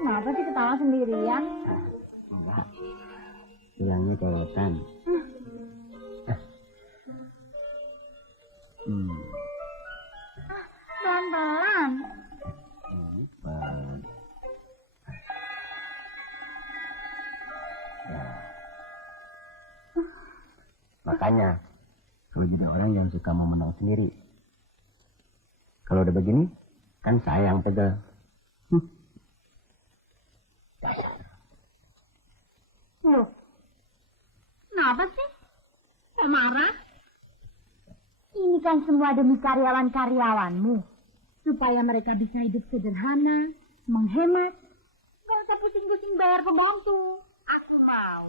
Kenapa sih ketawa sendirian? Enggak. Tulangnya kelihatan. Pelan-pelan. Makanya, kalau jadi orang yang suka mau menang sendiri. Kalau udah begini, kan saya yang pegang. Loh, kenapa sih? Kok marah? Ini kan semua demi karyawan-karyawanmu. Supaya mereka bisa hidup sederhana, menghemat. Gak usah pusing-pusing bayar pembantu. Aku mau.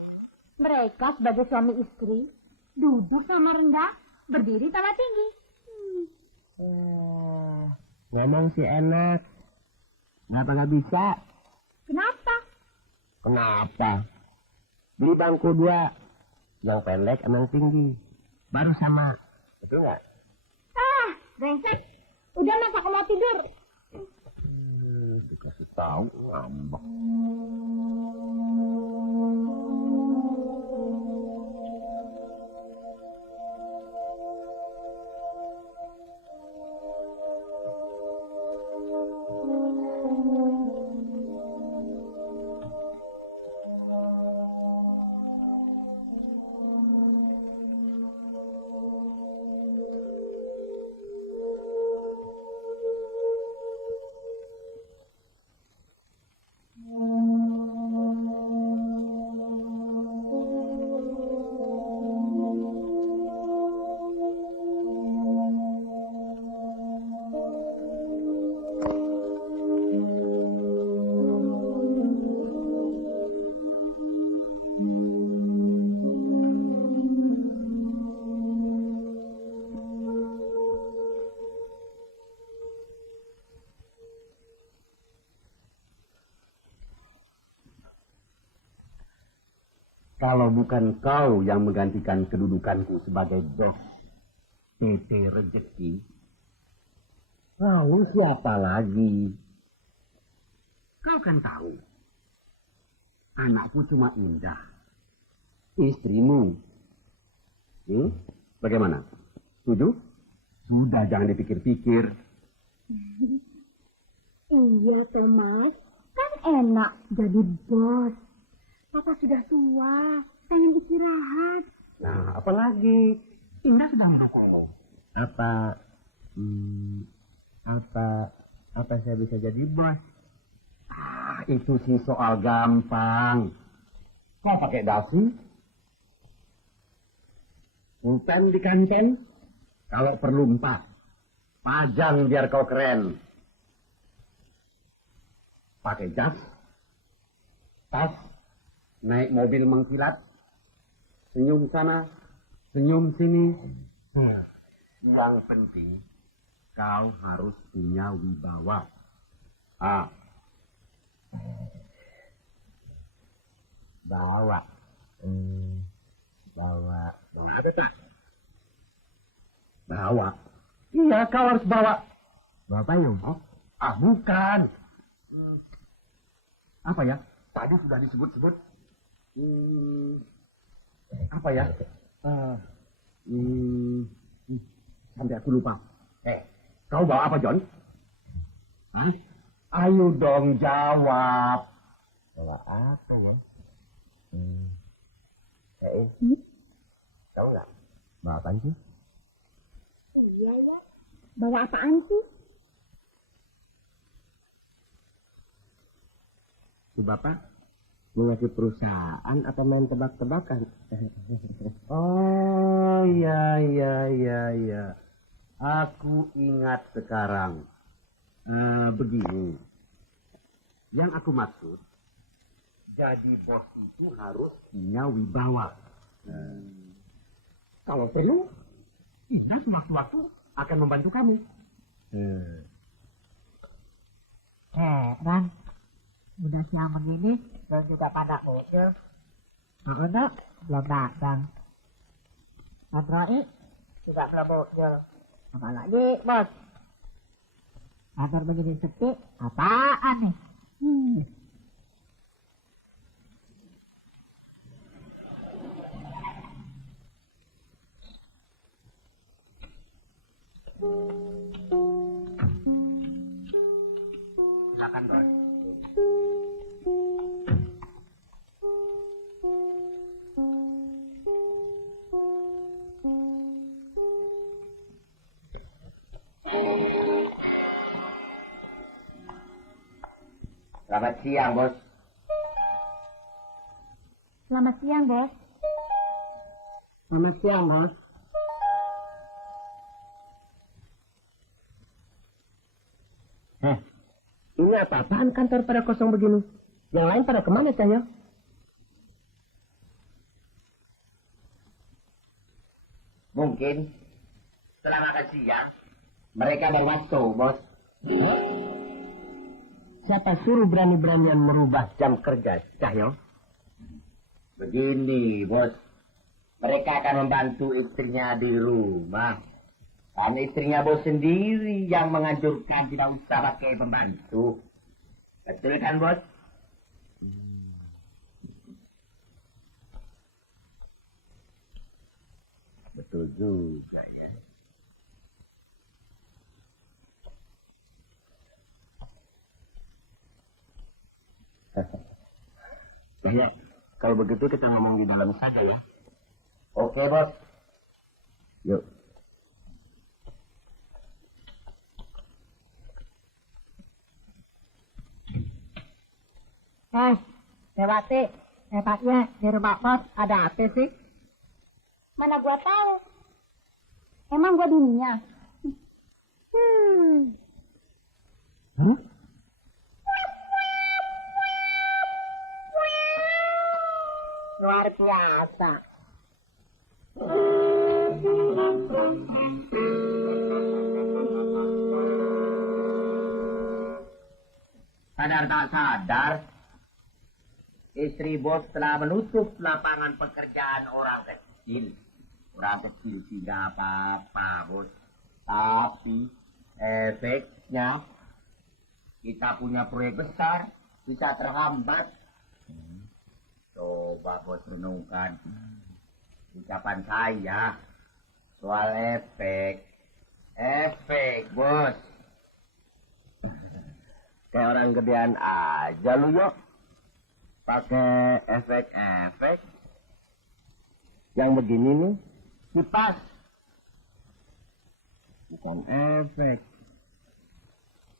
Mereka sebagai suami istri, duduk sama rendah, berdiri sama tinggi. Ngomong sih enak. Kenapa nggak bisa? Kenapa? Kenapa? Beli bangku 2. Yang pendek sama yang tinggi. Baru sama. Betul nggak? Brengsek. Udah mas, aku mau tidur. Dikasih tahu ngambek. Kalau bukan kau yang menggantikan kedudukanku sebagai bos PT Rezeki, lalu siapa lagi? Kau kan tahu, anakku cuma Indah, istrimu. Bagaimana? Setuju? Sudah, jangan dipikir-pikir. Iya toh mas, kan enak jadi bos. Papa sudah tua, pengen istirahat. Nah, apalagi Indah sedang apa? Apa saya bisa jadi bos? Itu sih soal gampang. Kau pakai dasi, pulpen di kantong, kalau perlu 4, pajang biar kau keren. Pakai jas, tas, naik mobil mengkilat, senyum sana, senyum sini. Yang penting, kau harus punya wibawa. Bawa. Ada tak? Bawa. Iya, kau harus bawa. Bawa payung? Bukan. Apa ya? Tadi sudah disebut-sebut. Apa ya? Sampai aku lupa. Kau bawa apa, John? Ayo dong jawab. Bawa apa ya? Tahu nggak? Bawa apa sih? Iya ya. Bawa apaan sih? Itu Bapak mau ngasih perusahaan atau main tebak-tebakan? Oh, iya. Aku ingat sekarang. Begini. Yang aku maksud, jadi bos itu harus punya wibawa. Kalau perlu, Indah sewaktu-waktu akan membantu kamu. Ran, udah siang begini, belum juga pada muncul. Pak Uno belum datang. Mas Roi juga belum muncul. Apalagi, bos? Kantor begini sepi, apaan nih? Silakan, Bos. Selamat siang, Bos. Selamat siang, Bos. Selamat siang, Bos. Ini apa-apaan kantor pada kosong begini? Yang lain pada kemana, saya? Mungkin setelah makan siang mereka baru masuk, Bos. Siapa suruh berani-beranian merubah jam kerja, Cahyo? Begini, Bos. Mereka akan membantu istrinya di rumah. Kan istrinya bos sendiri yang menganjurkan tidak usah pakai pembantu. Betul kan, bos? Betul juga ya. Ya, kalau begitu kita ngomong di dalam saja ya. Oke, bos. Yuk. Dewati, hebatnya di rumah bos ada apa sih? Mana gua tahu. Emang gua bininya. Hah? Luar biasa. Sadar tak sadar, istri bos telah menutup lapangan pekerjaan orang kecil. Orang kecil tidak apa-apa, bos. Tapi efeknya kita punya proyek besar bisa terhambat. Coba bos renungkan ucapan saya soal efek. Efek, bos. Kayak orang gedean aja lu, yuk. Pakai efek-efek. Yang begini nih, kipas. Bukan efek.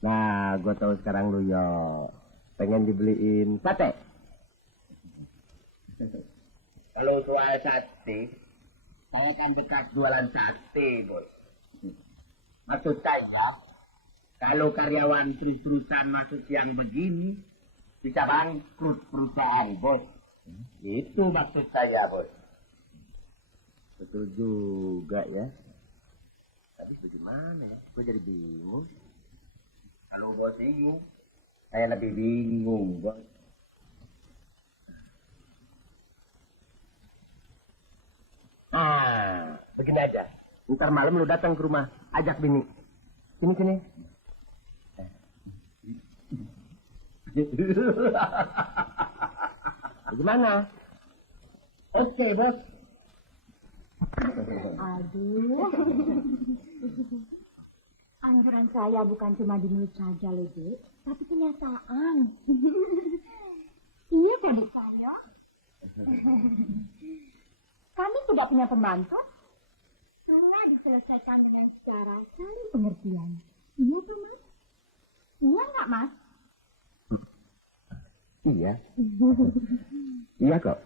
Nah, gue tahu sekarang lu, yuk. Pengen dibeliin sate. Kalau soal sate, saya kan dekat jualan sate, bos. Maksud saya, kalau karyawan terus-terusan masuk yang begini, bisa bangkrut perusahaan, bos. Itu maksud saya, bos. Betul juga ya. Tapi bagaimana ya? Gue jadi bingung. Kalau bos bingung, saya lebih bingung, bos. Ah, begini aja. Ntar malam lu datang ke rumah, ajak bini. Sini. Gimana? Oke, bos. Aduh. Anjuran saya bukan cuma di mulut saja loh, Dek. Tapi kenyataan. Iya, adik saya. Kami tidak punya pembantu. Semua diselesaikan dengan secara saling pengertian. Iya tuh, Mas? Iya nggak, Mas? Iya. Iya kok.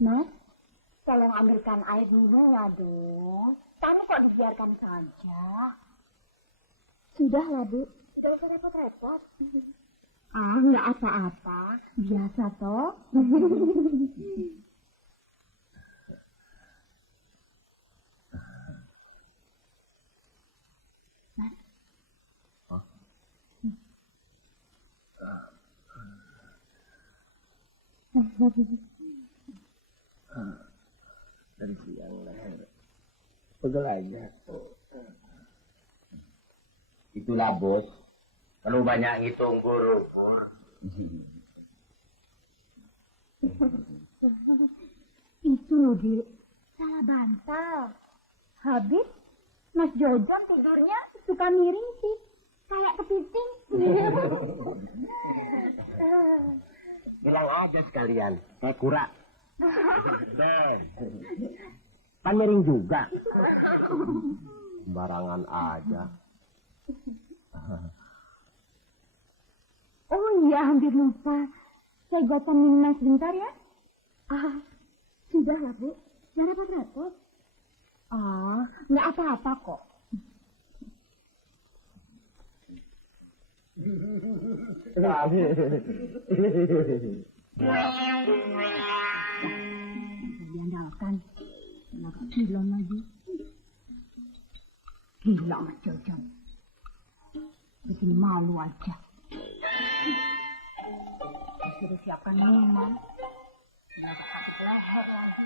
Mas, tolong ambilkan air minum ya, dong. Kamu kok dibiarkan saja? Sudahlah, Bu. Tidak usah repot-repot. Ah, nggak apa-apa. Biasa, toh. Dari siang leher. Pegel aja. Itulah, bos. Kalau banyak ngitung guru. Itu loh, Dek. Salah bantal. Habis, Mas Jojon tidurnya suka miring sih. Kayak kepiting. Bilang aja sekalian. Kayak kura. Kan miring juga. Sembarangan aja. Oh iya, hampir lupa. Saya buatkan minuman sebentar ya. Ah, sudah lah, Bu. Nggak repot-repot. Ah, nggak apa-apa kok. Diandalkan. Nggak gila lagi. Gila Mas Jojon. Bikin malu aja. Sudah siapkan minuman. Nggak sakit leher lagi.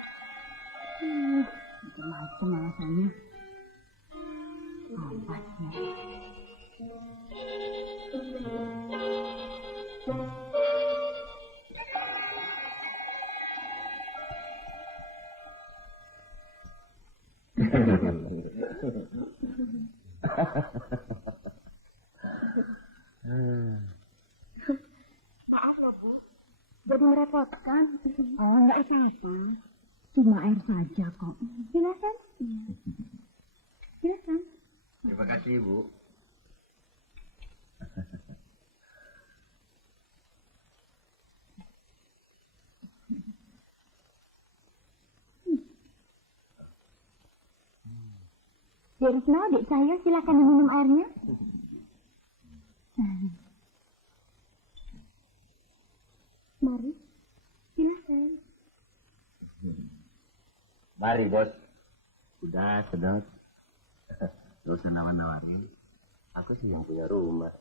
Macam-macam alasannya. Ampasnya. Maaf loh, Bu. Jadi merepotkan. Oh, enggak apa-apa. Cuma air saja kok. Silakan. Silakan. Terima kasih, Bu. Risno, adik saya, silakan minum airnya. Mari, silakan. Mari, Bos. Udah, sedang. Gak usah nawar-nawarin. Aku sih yang punya rumah.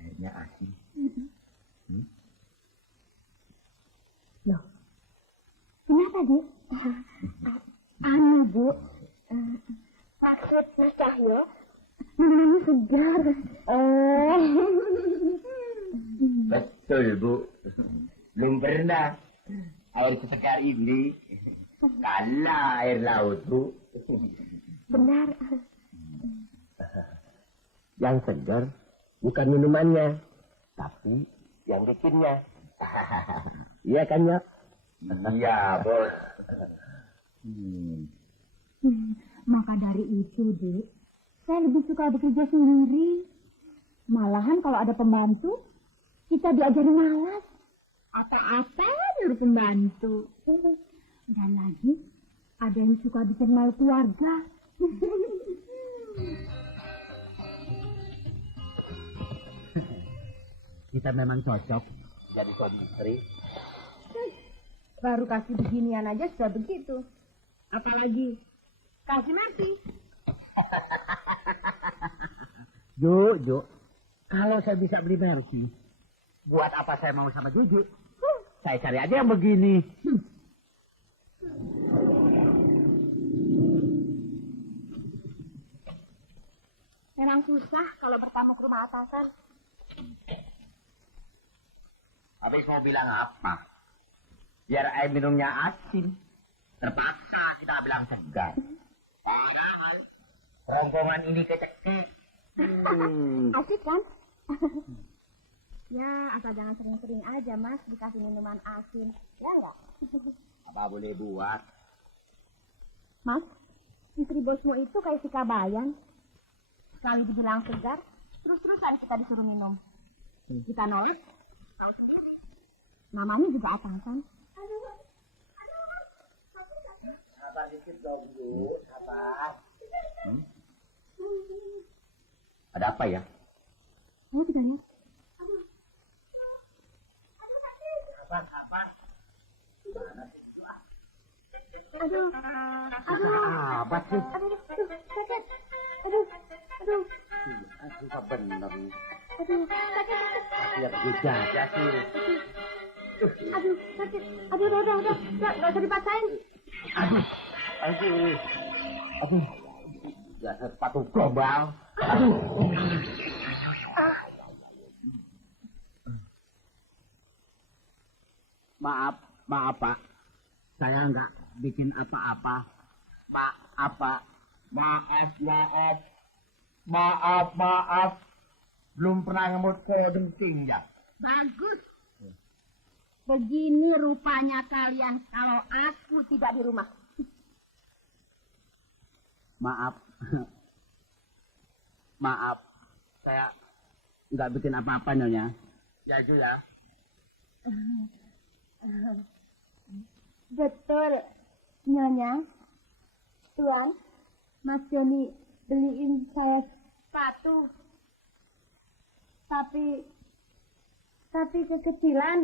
Airnya asin. Loh, kenapa, Bu? Anu, Bu. Maksud Mas Cahyo, minumannya segar. Betul, Bu. Belum pernah air segar ini kalah air laut, Bu. Benar. Yang segar bukan minumannya, tapi yang bikinnya. Iya kan, ya? Iya, Bos. Maka dari itu, Dek, saya lebih suka bekerja sendiri. Malahan kalau ada pembantu, kita diajari malas. Apa-apa nyuruh pembantu. Dan lagi, ada yang suka bikin malu keluarga. Kita memang cocok jadi suami istri. Baru kasih beginian aja sudah begitu. Apalagi kasih mati. Jo, kalau saya bisa beli Mercy, buat apa saya mau sama Juju? Saya cari aja yang begini. Memang susah kalau pertama ke rumah atasan. Habis mau bilang apa? Biar air minumnya asin. Terpaksa kita bilang segar. Rombongan ini kecekek. Asik kan? Ya, asal jangan sering-sering aja, Mas, dikasih minuman asin. Ya enggak? Apa boleh buat? Mas, istri bosmu itu kayak si Kabayan. Sekali dibilang segar, terus-terusan kita disuruh minum. Kita nolak, tahu sendiri. Namanya juga atasan. Sabar dikit dong, Bu. Sabar. Ada apa ya? Oh, tidak ya? Sabar. Aduh. Apa sih? Aduh, sakit. Aduh. Susah bener. Aduh, sakit. Lihat juga ya sih. Aduh, sakit. Aduh, udah. Nggak usah dipaksain. Aduh. Ya sepatu global. Maaf Pak. Saya nggak bikin apa-apa. Maaf. Belum pernah ngemut kodeng tinggal. Bagus. Begini rupanya kalian kalau aku tidak di rumah. Maaf. Saya nggak bikin apa-apa, Nyonya. Ya, Ju ya. Betul, Nyonya. Tuan, Mas Joni beliin saya sepatu. Tapi kekecilan.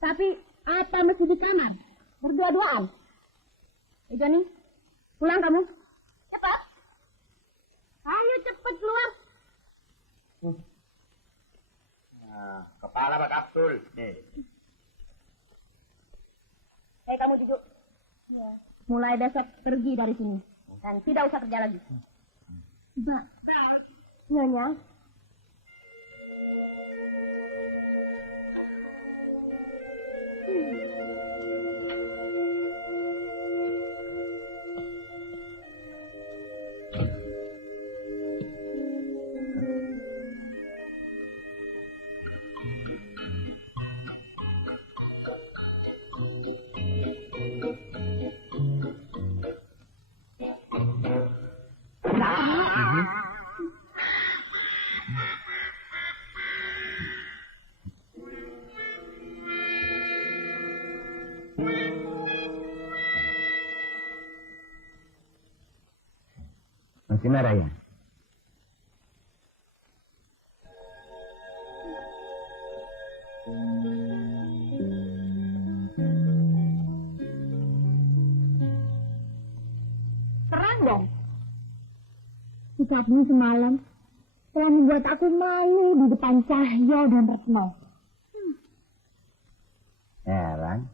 Tapi apa mesti di kamar? Berdua-duaan. Joni, pulang kamu. Cepat. Ayo cepet keluar. Nah, kepala Pak Abdul. Kamu duduk. Ya. Mulai besok pergi dari sini. Dan tidak usah kerja lagi. Mbak, Nyonya. Masih marah ya? Terang dong. Sikapmu semalam telah membuat aku malu di depan Cahyo dan Retno. Heran.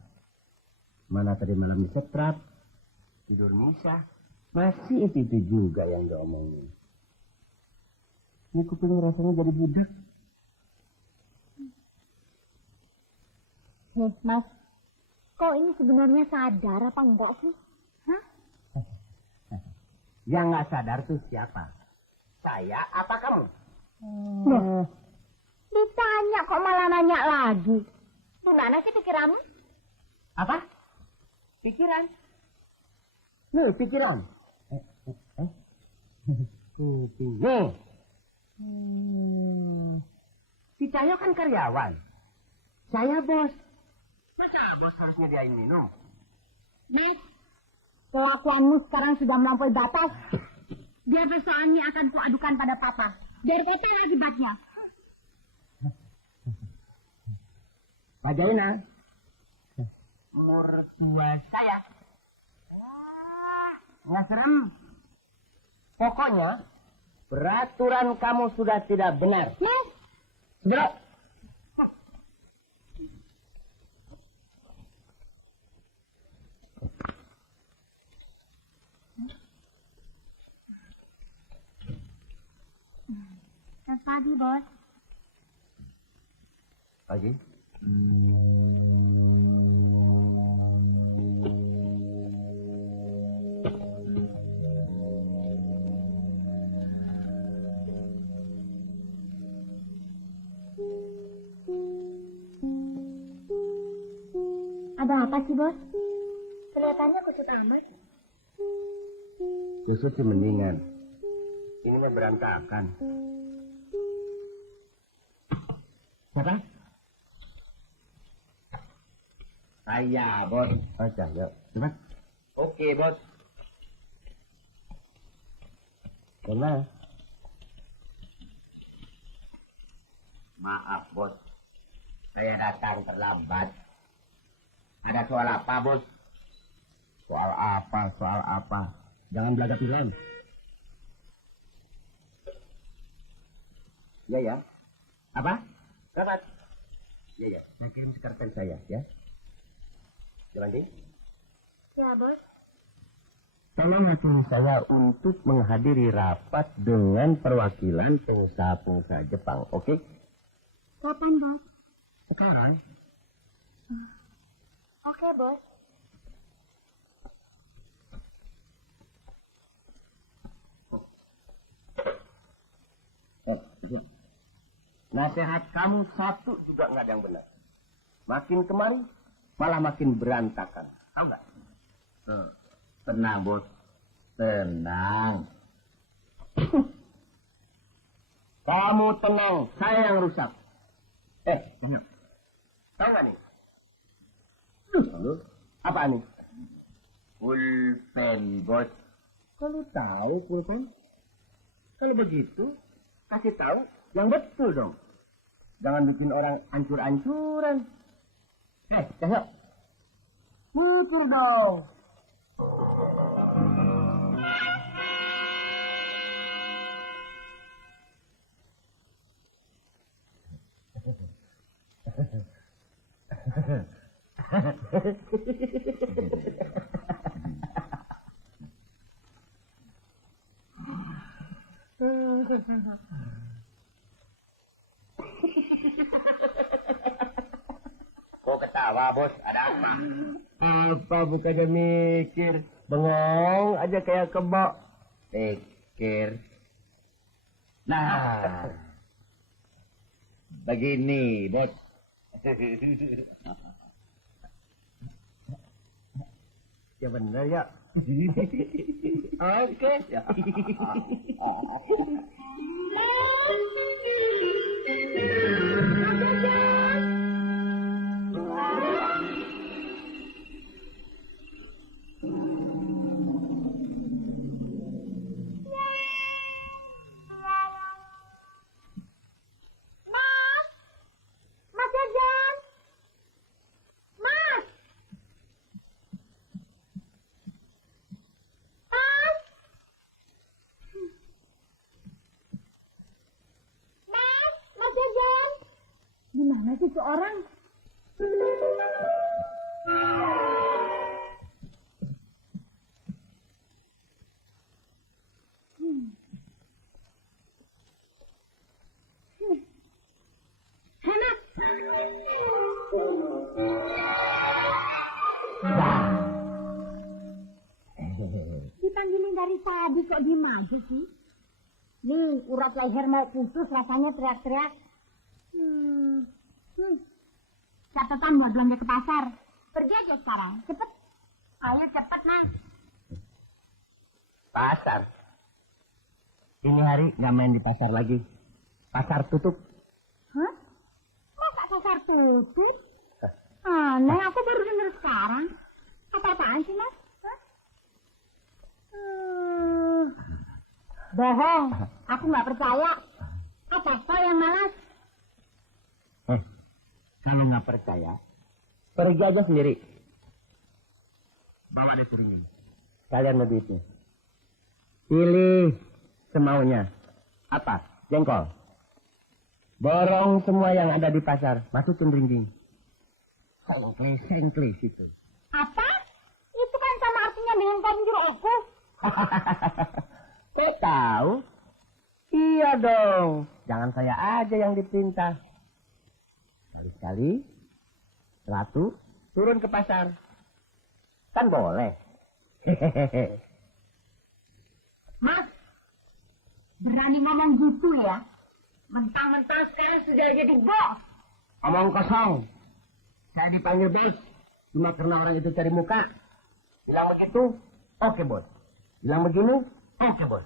Mana tadi malam disetrap, tidur misah. Masih itu juga yang diomongin. Ini kuping rasanya jadi budak. Mas, kok ini sebenarnya sadar apa enggak sih? Hah? Yang nggak sadar tuh siapa? Saya apa kamu? Loh, ditanya kok malah nanya lagi. Gimana sih pikiranmu? Apa? Pikiran? Nih, pikiran. Kuping. Nih. Si Cahyo kan karyawan. Saya bos. Masa bos harus nyediain minum? Mas, kelakuanmu sekarang sudah melampaui batas. Biar persoalan ini akan kuadukan pada papa. Biar kata akibatnya. Pak Jaina. Mertua saya. Nggak serem. Pokoknya, peraturan kamu sudah tidak benar. Mas, Bro. selamat pagi, Bos. Pagi. Ada apa sih, Bos? Kelihatannya kusut amat. Kusut sih mendingan. Ini mah berantakan. Siapa? Saya, bos. Oh, Cahyo. Cepat. Oke, bos. Benar. Maaf, bos. Saya datang terlambat. Ada soal apa, bos? Soal apa? Soal apa? Jangan belaga film. Ya, ya. Apa? Dapat. Ya, ya. Saya kirim sekretari saya, ya. Jalanti. Ya, Bos. Tolong wakili saya untuk menghadiri rapat dengan perwakilan pengusaha-pengusaha Jepang, oke? Kapan, Bos? Sekarang. Oke, Bos. Nasihat kamu satu juga nggak ada yang benar. Makin kemari, malah makin berantakan. Tahu nggak? Tenang, bos. Tenang. Kamu tenang, saya yang rusak. Tenang. Tahu nggak nih? Apa nih? Pulpen, bos. Kalau tahu pulpen? Kalau begitu, kasih tahu Yang betul dong. Jangan bikin orang ancur-ancuran. Cahyo. Mikir dong. Kok ketawa, Bos? Ada apa? Apa bukannya mikir? Bengong aja kayak kebo. Pikir. Nah, begini, Bos. Ya benar ya. Oke. Ya. Mas Jajan. Mas. Mas. Mas Jajan. Di mana sih tuh orang? Enak. Dipanggilin dari tadi kok diem aja sih? Nih, urat leher mau putus rasanya teriak-teriak. Catatan buat belanja ke pasar. Pergi aja sekarang, cepet. Ayo cepet, Mas. Pasar. Ini hari nggak main di pasar lagi. Pasar tutup. Hah? Masa pasar tutup? Aneh, aku baru denger sekarang. Apa-apaan sih, Mas? Hah? Bohong, aku nggak percaya. Apa kau yang malas? Kalau nggak percaya, pergi aja sendiri. Bawa deh piringnya. Kalian mau duitnya. Pilih semaunya. Apa? Jengkol. Borong semua yang ada di pasar. Masukin ringging. Sengklis itu. Apa? Itu kan sama artinya dengan kau menyuruh aku. Kok tahu? Iya dong. Jangan saya aja yang diperintah. Sekali-sekali, Ratu turun ke pasar. Kan boleh. Mas, berani ngomong gitu ya? Mentang-mentang sekarang sudah jadi bos. Omong kosong. Saya dipanggil bos. Cuma karena orang itu cari muka. Bilang begitu, oke bos. Bilang begini, oke bos.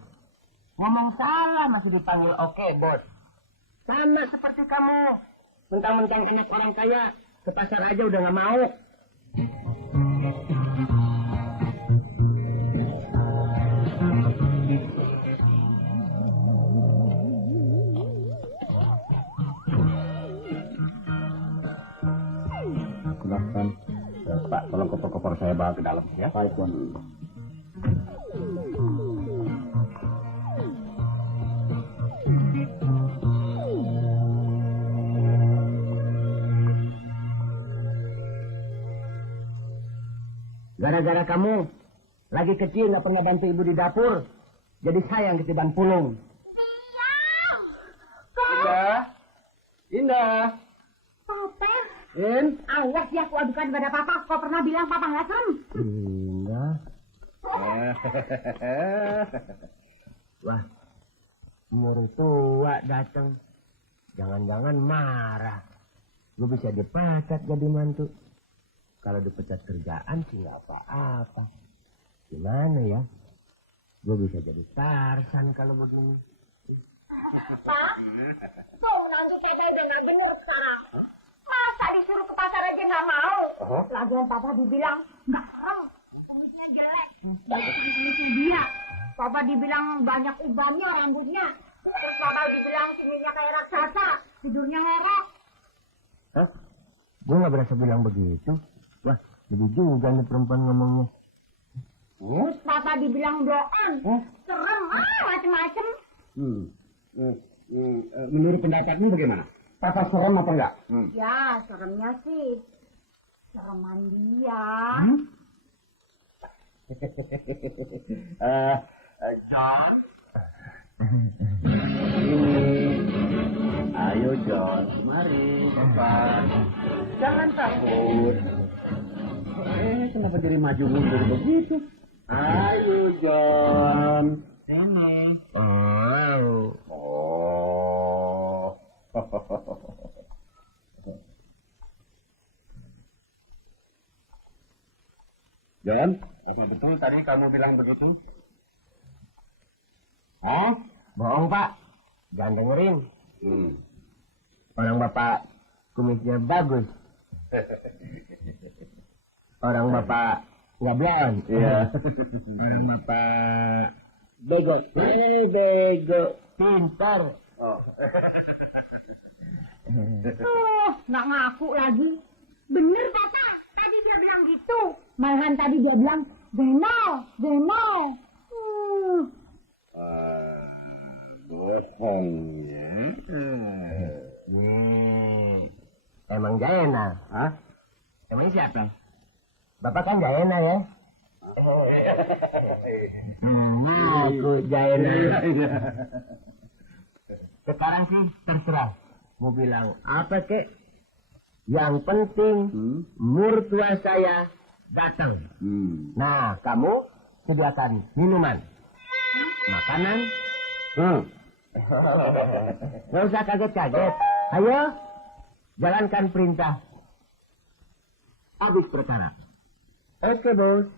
Ngomong salah masih dipanggil oke bos. Sama seperti kamu. Mentang-mentang anak orang kaya, ke pasar aja udah nggak mau. Silahkan. Pak, tolong koper-koper saya bawa ke dalam ya. Baik, Tuan. Gara-gara kamu, lagi kecil nggak pernah bantu ibu di dapur. Jadi saya yang ketiban pulung. Indah. Indah. Papa, In. awas ya aku adukan kepada papa. Kau pernah bilang papa nggak serem. Indah. Wah, umur tua datang. Jangan-jangan marah. Lu bisa dipecat jadi mantu. Kalau dipecat kerjaan sih nggak apa-apa. Gimana ya? Gue bisa jadi Tarsan kalau begini. Pak, tuh nanti Tete udah nggak bener sekarang. Masa disuruh ke pasar aja nggak mau? Lagian papa dibilang nggak serem, kumisnya jelek. Jadi kumisnya dia. Papa dibilang banyak ubannya rambutnya. Terus Papa dibilang sininya kayak raksasa, tidurnya herok. Hah? Gue nggak berasa bilang begitu. Wah, lebih juga nih perempuan ngomongnya. Terus Papa dibilang doon. Serem, macem-macem. Menurut pendapatmu bagaimana? Papa serem apa enggak? Ya, seremnya sih. Sereman dia. John? Ayo John, kemari, Papa. Jangan takut. Kenapa jadi maju mundur begitu? Ayo John. Sini. Oh. John, Betul tadi kamu bilang begitu? Hah? Bohong, Pak. Jangan dengerin. Orang Bapak kumisnya bagus. Orang Bapak nggak blond. Iya. Orang Bapak bego. Bego. Pintar. Nggak ngaku lagi. Bener, Papa. Tadi dia bilang gitu. Malahan tadi dia bilang, Zeno. Bohongnya. Emang Jaena. Hah? Emang siapa? Bapak kan Jaena ya? Aku Jaena. Sekarang sih terserah. Mau bilang apa kek? Yang penting mertua saya datang. Nah, kamu sediakan minuman, makanan. Nggak usah kaget-kaget. Ayo, jalankan perintah. Habis perkara. Oke, Bos.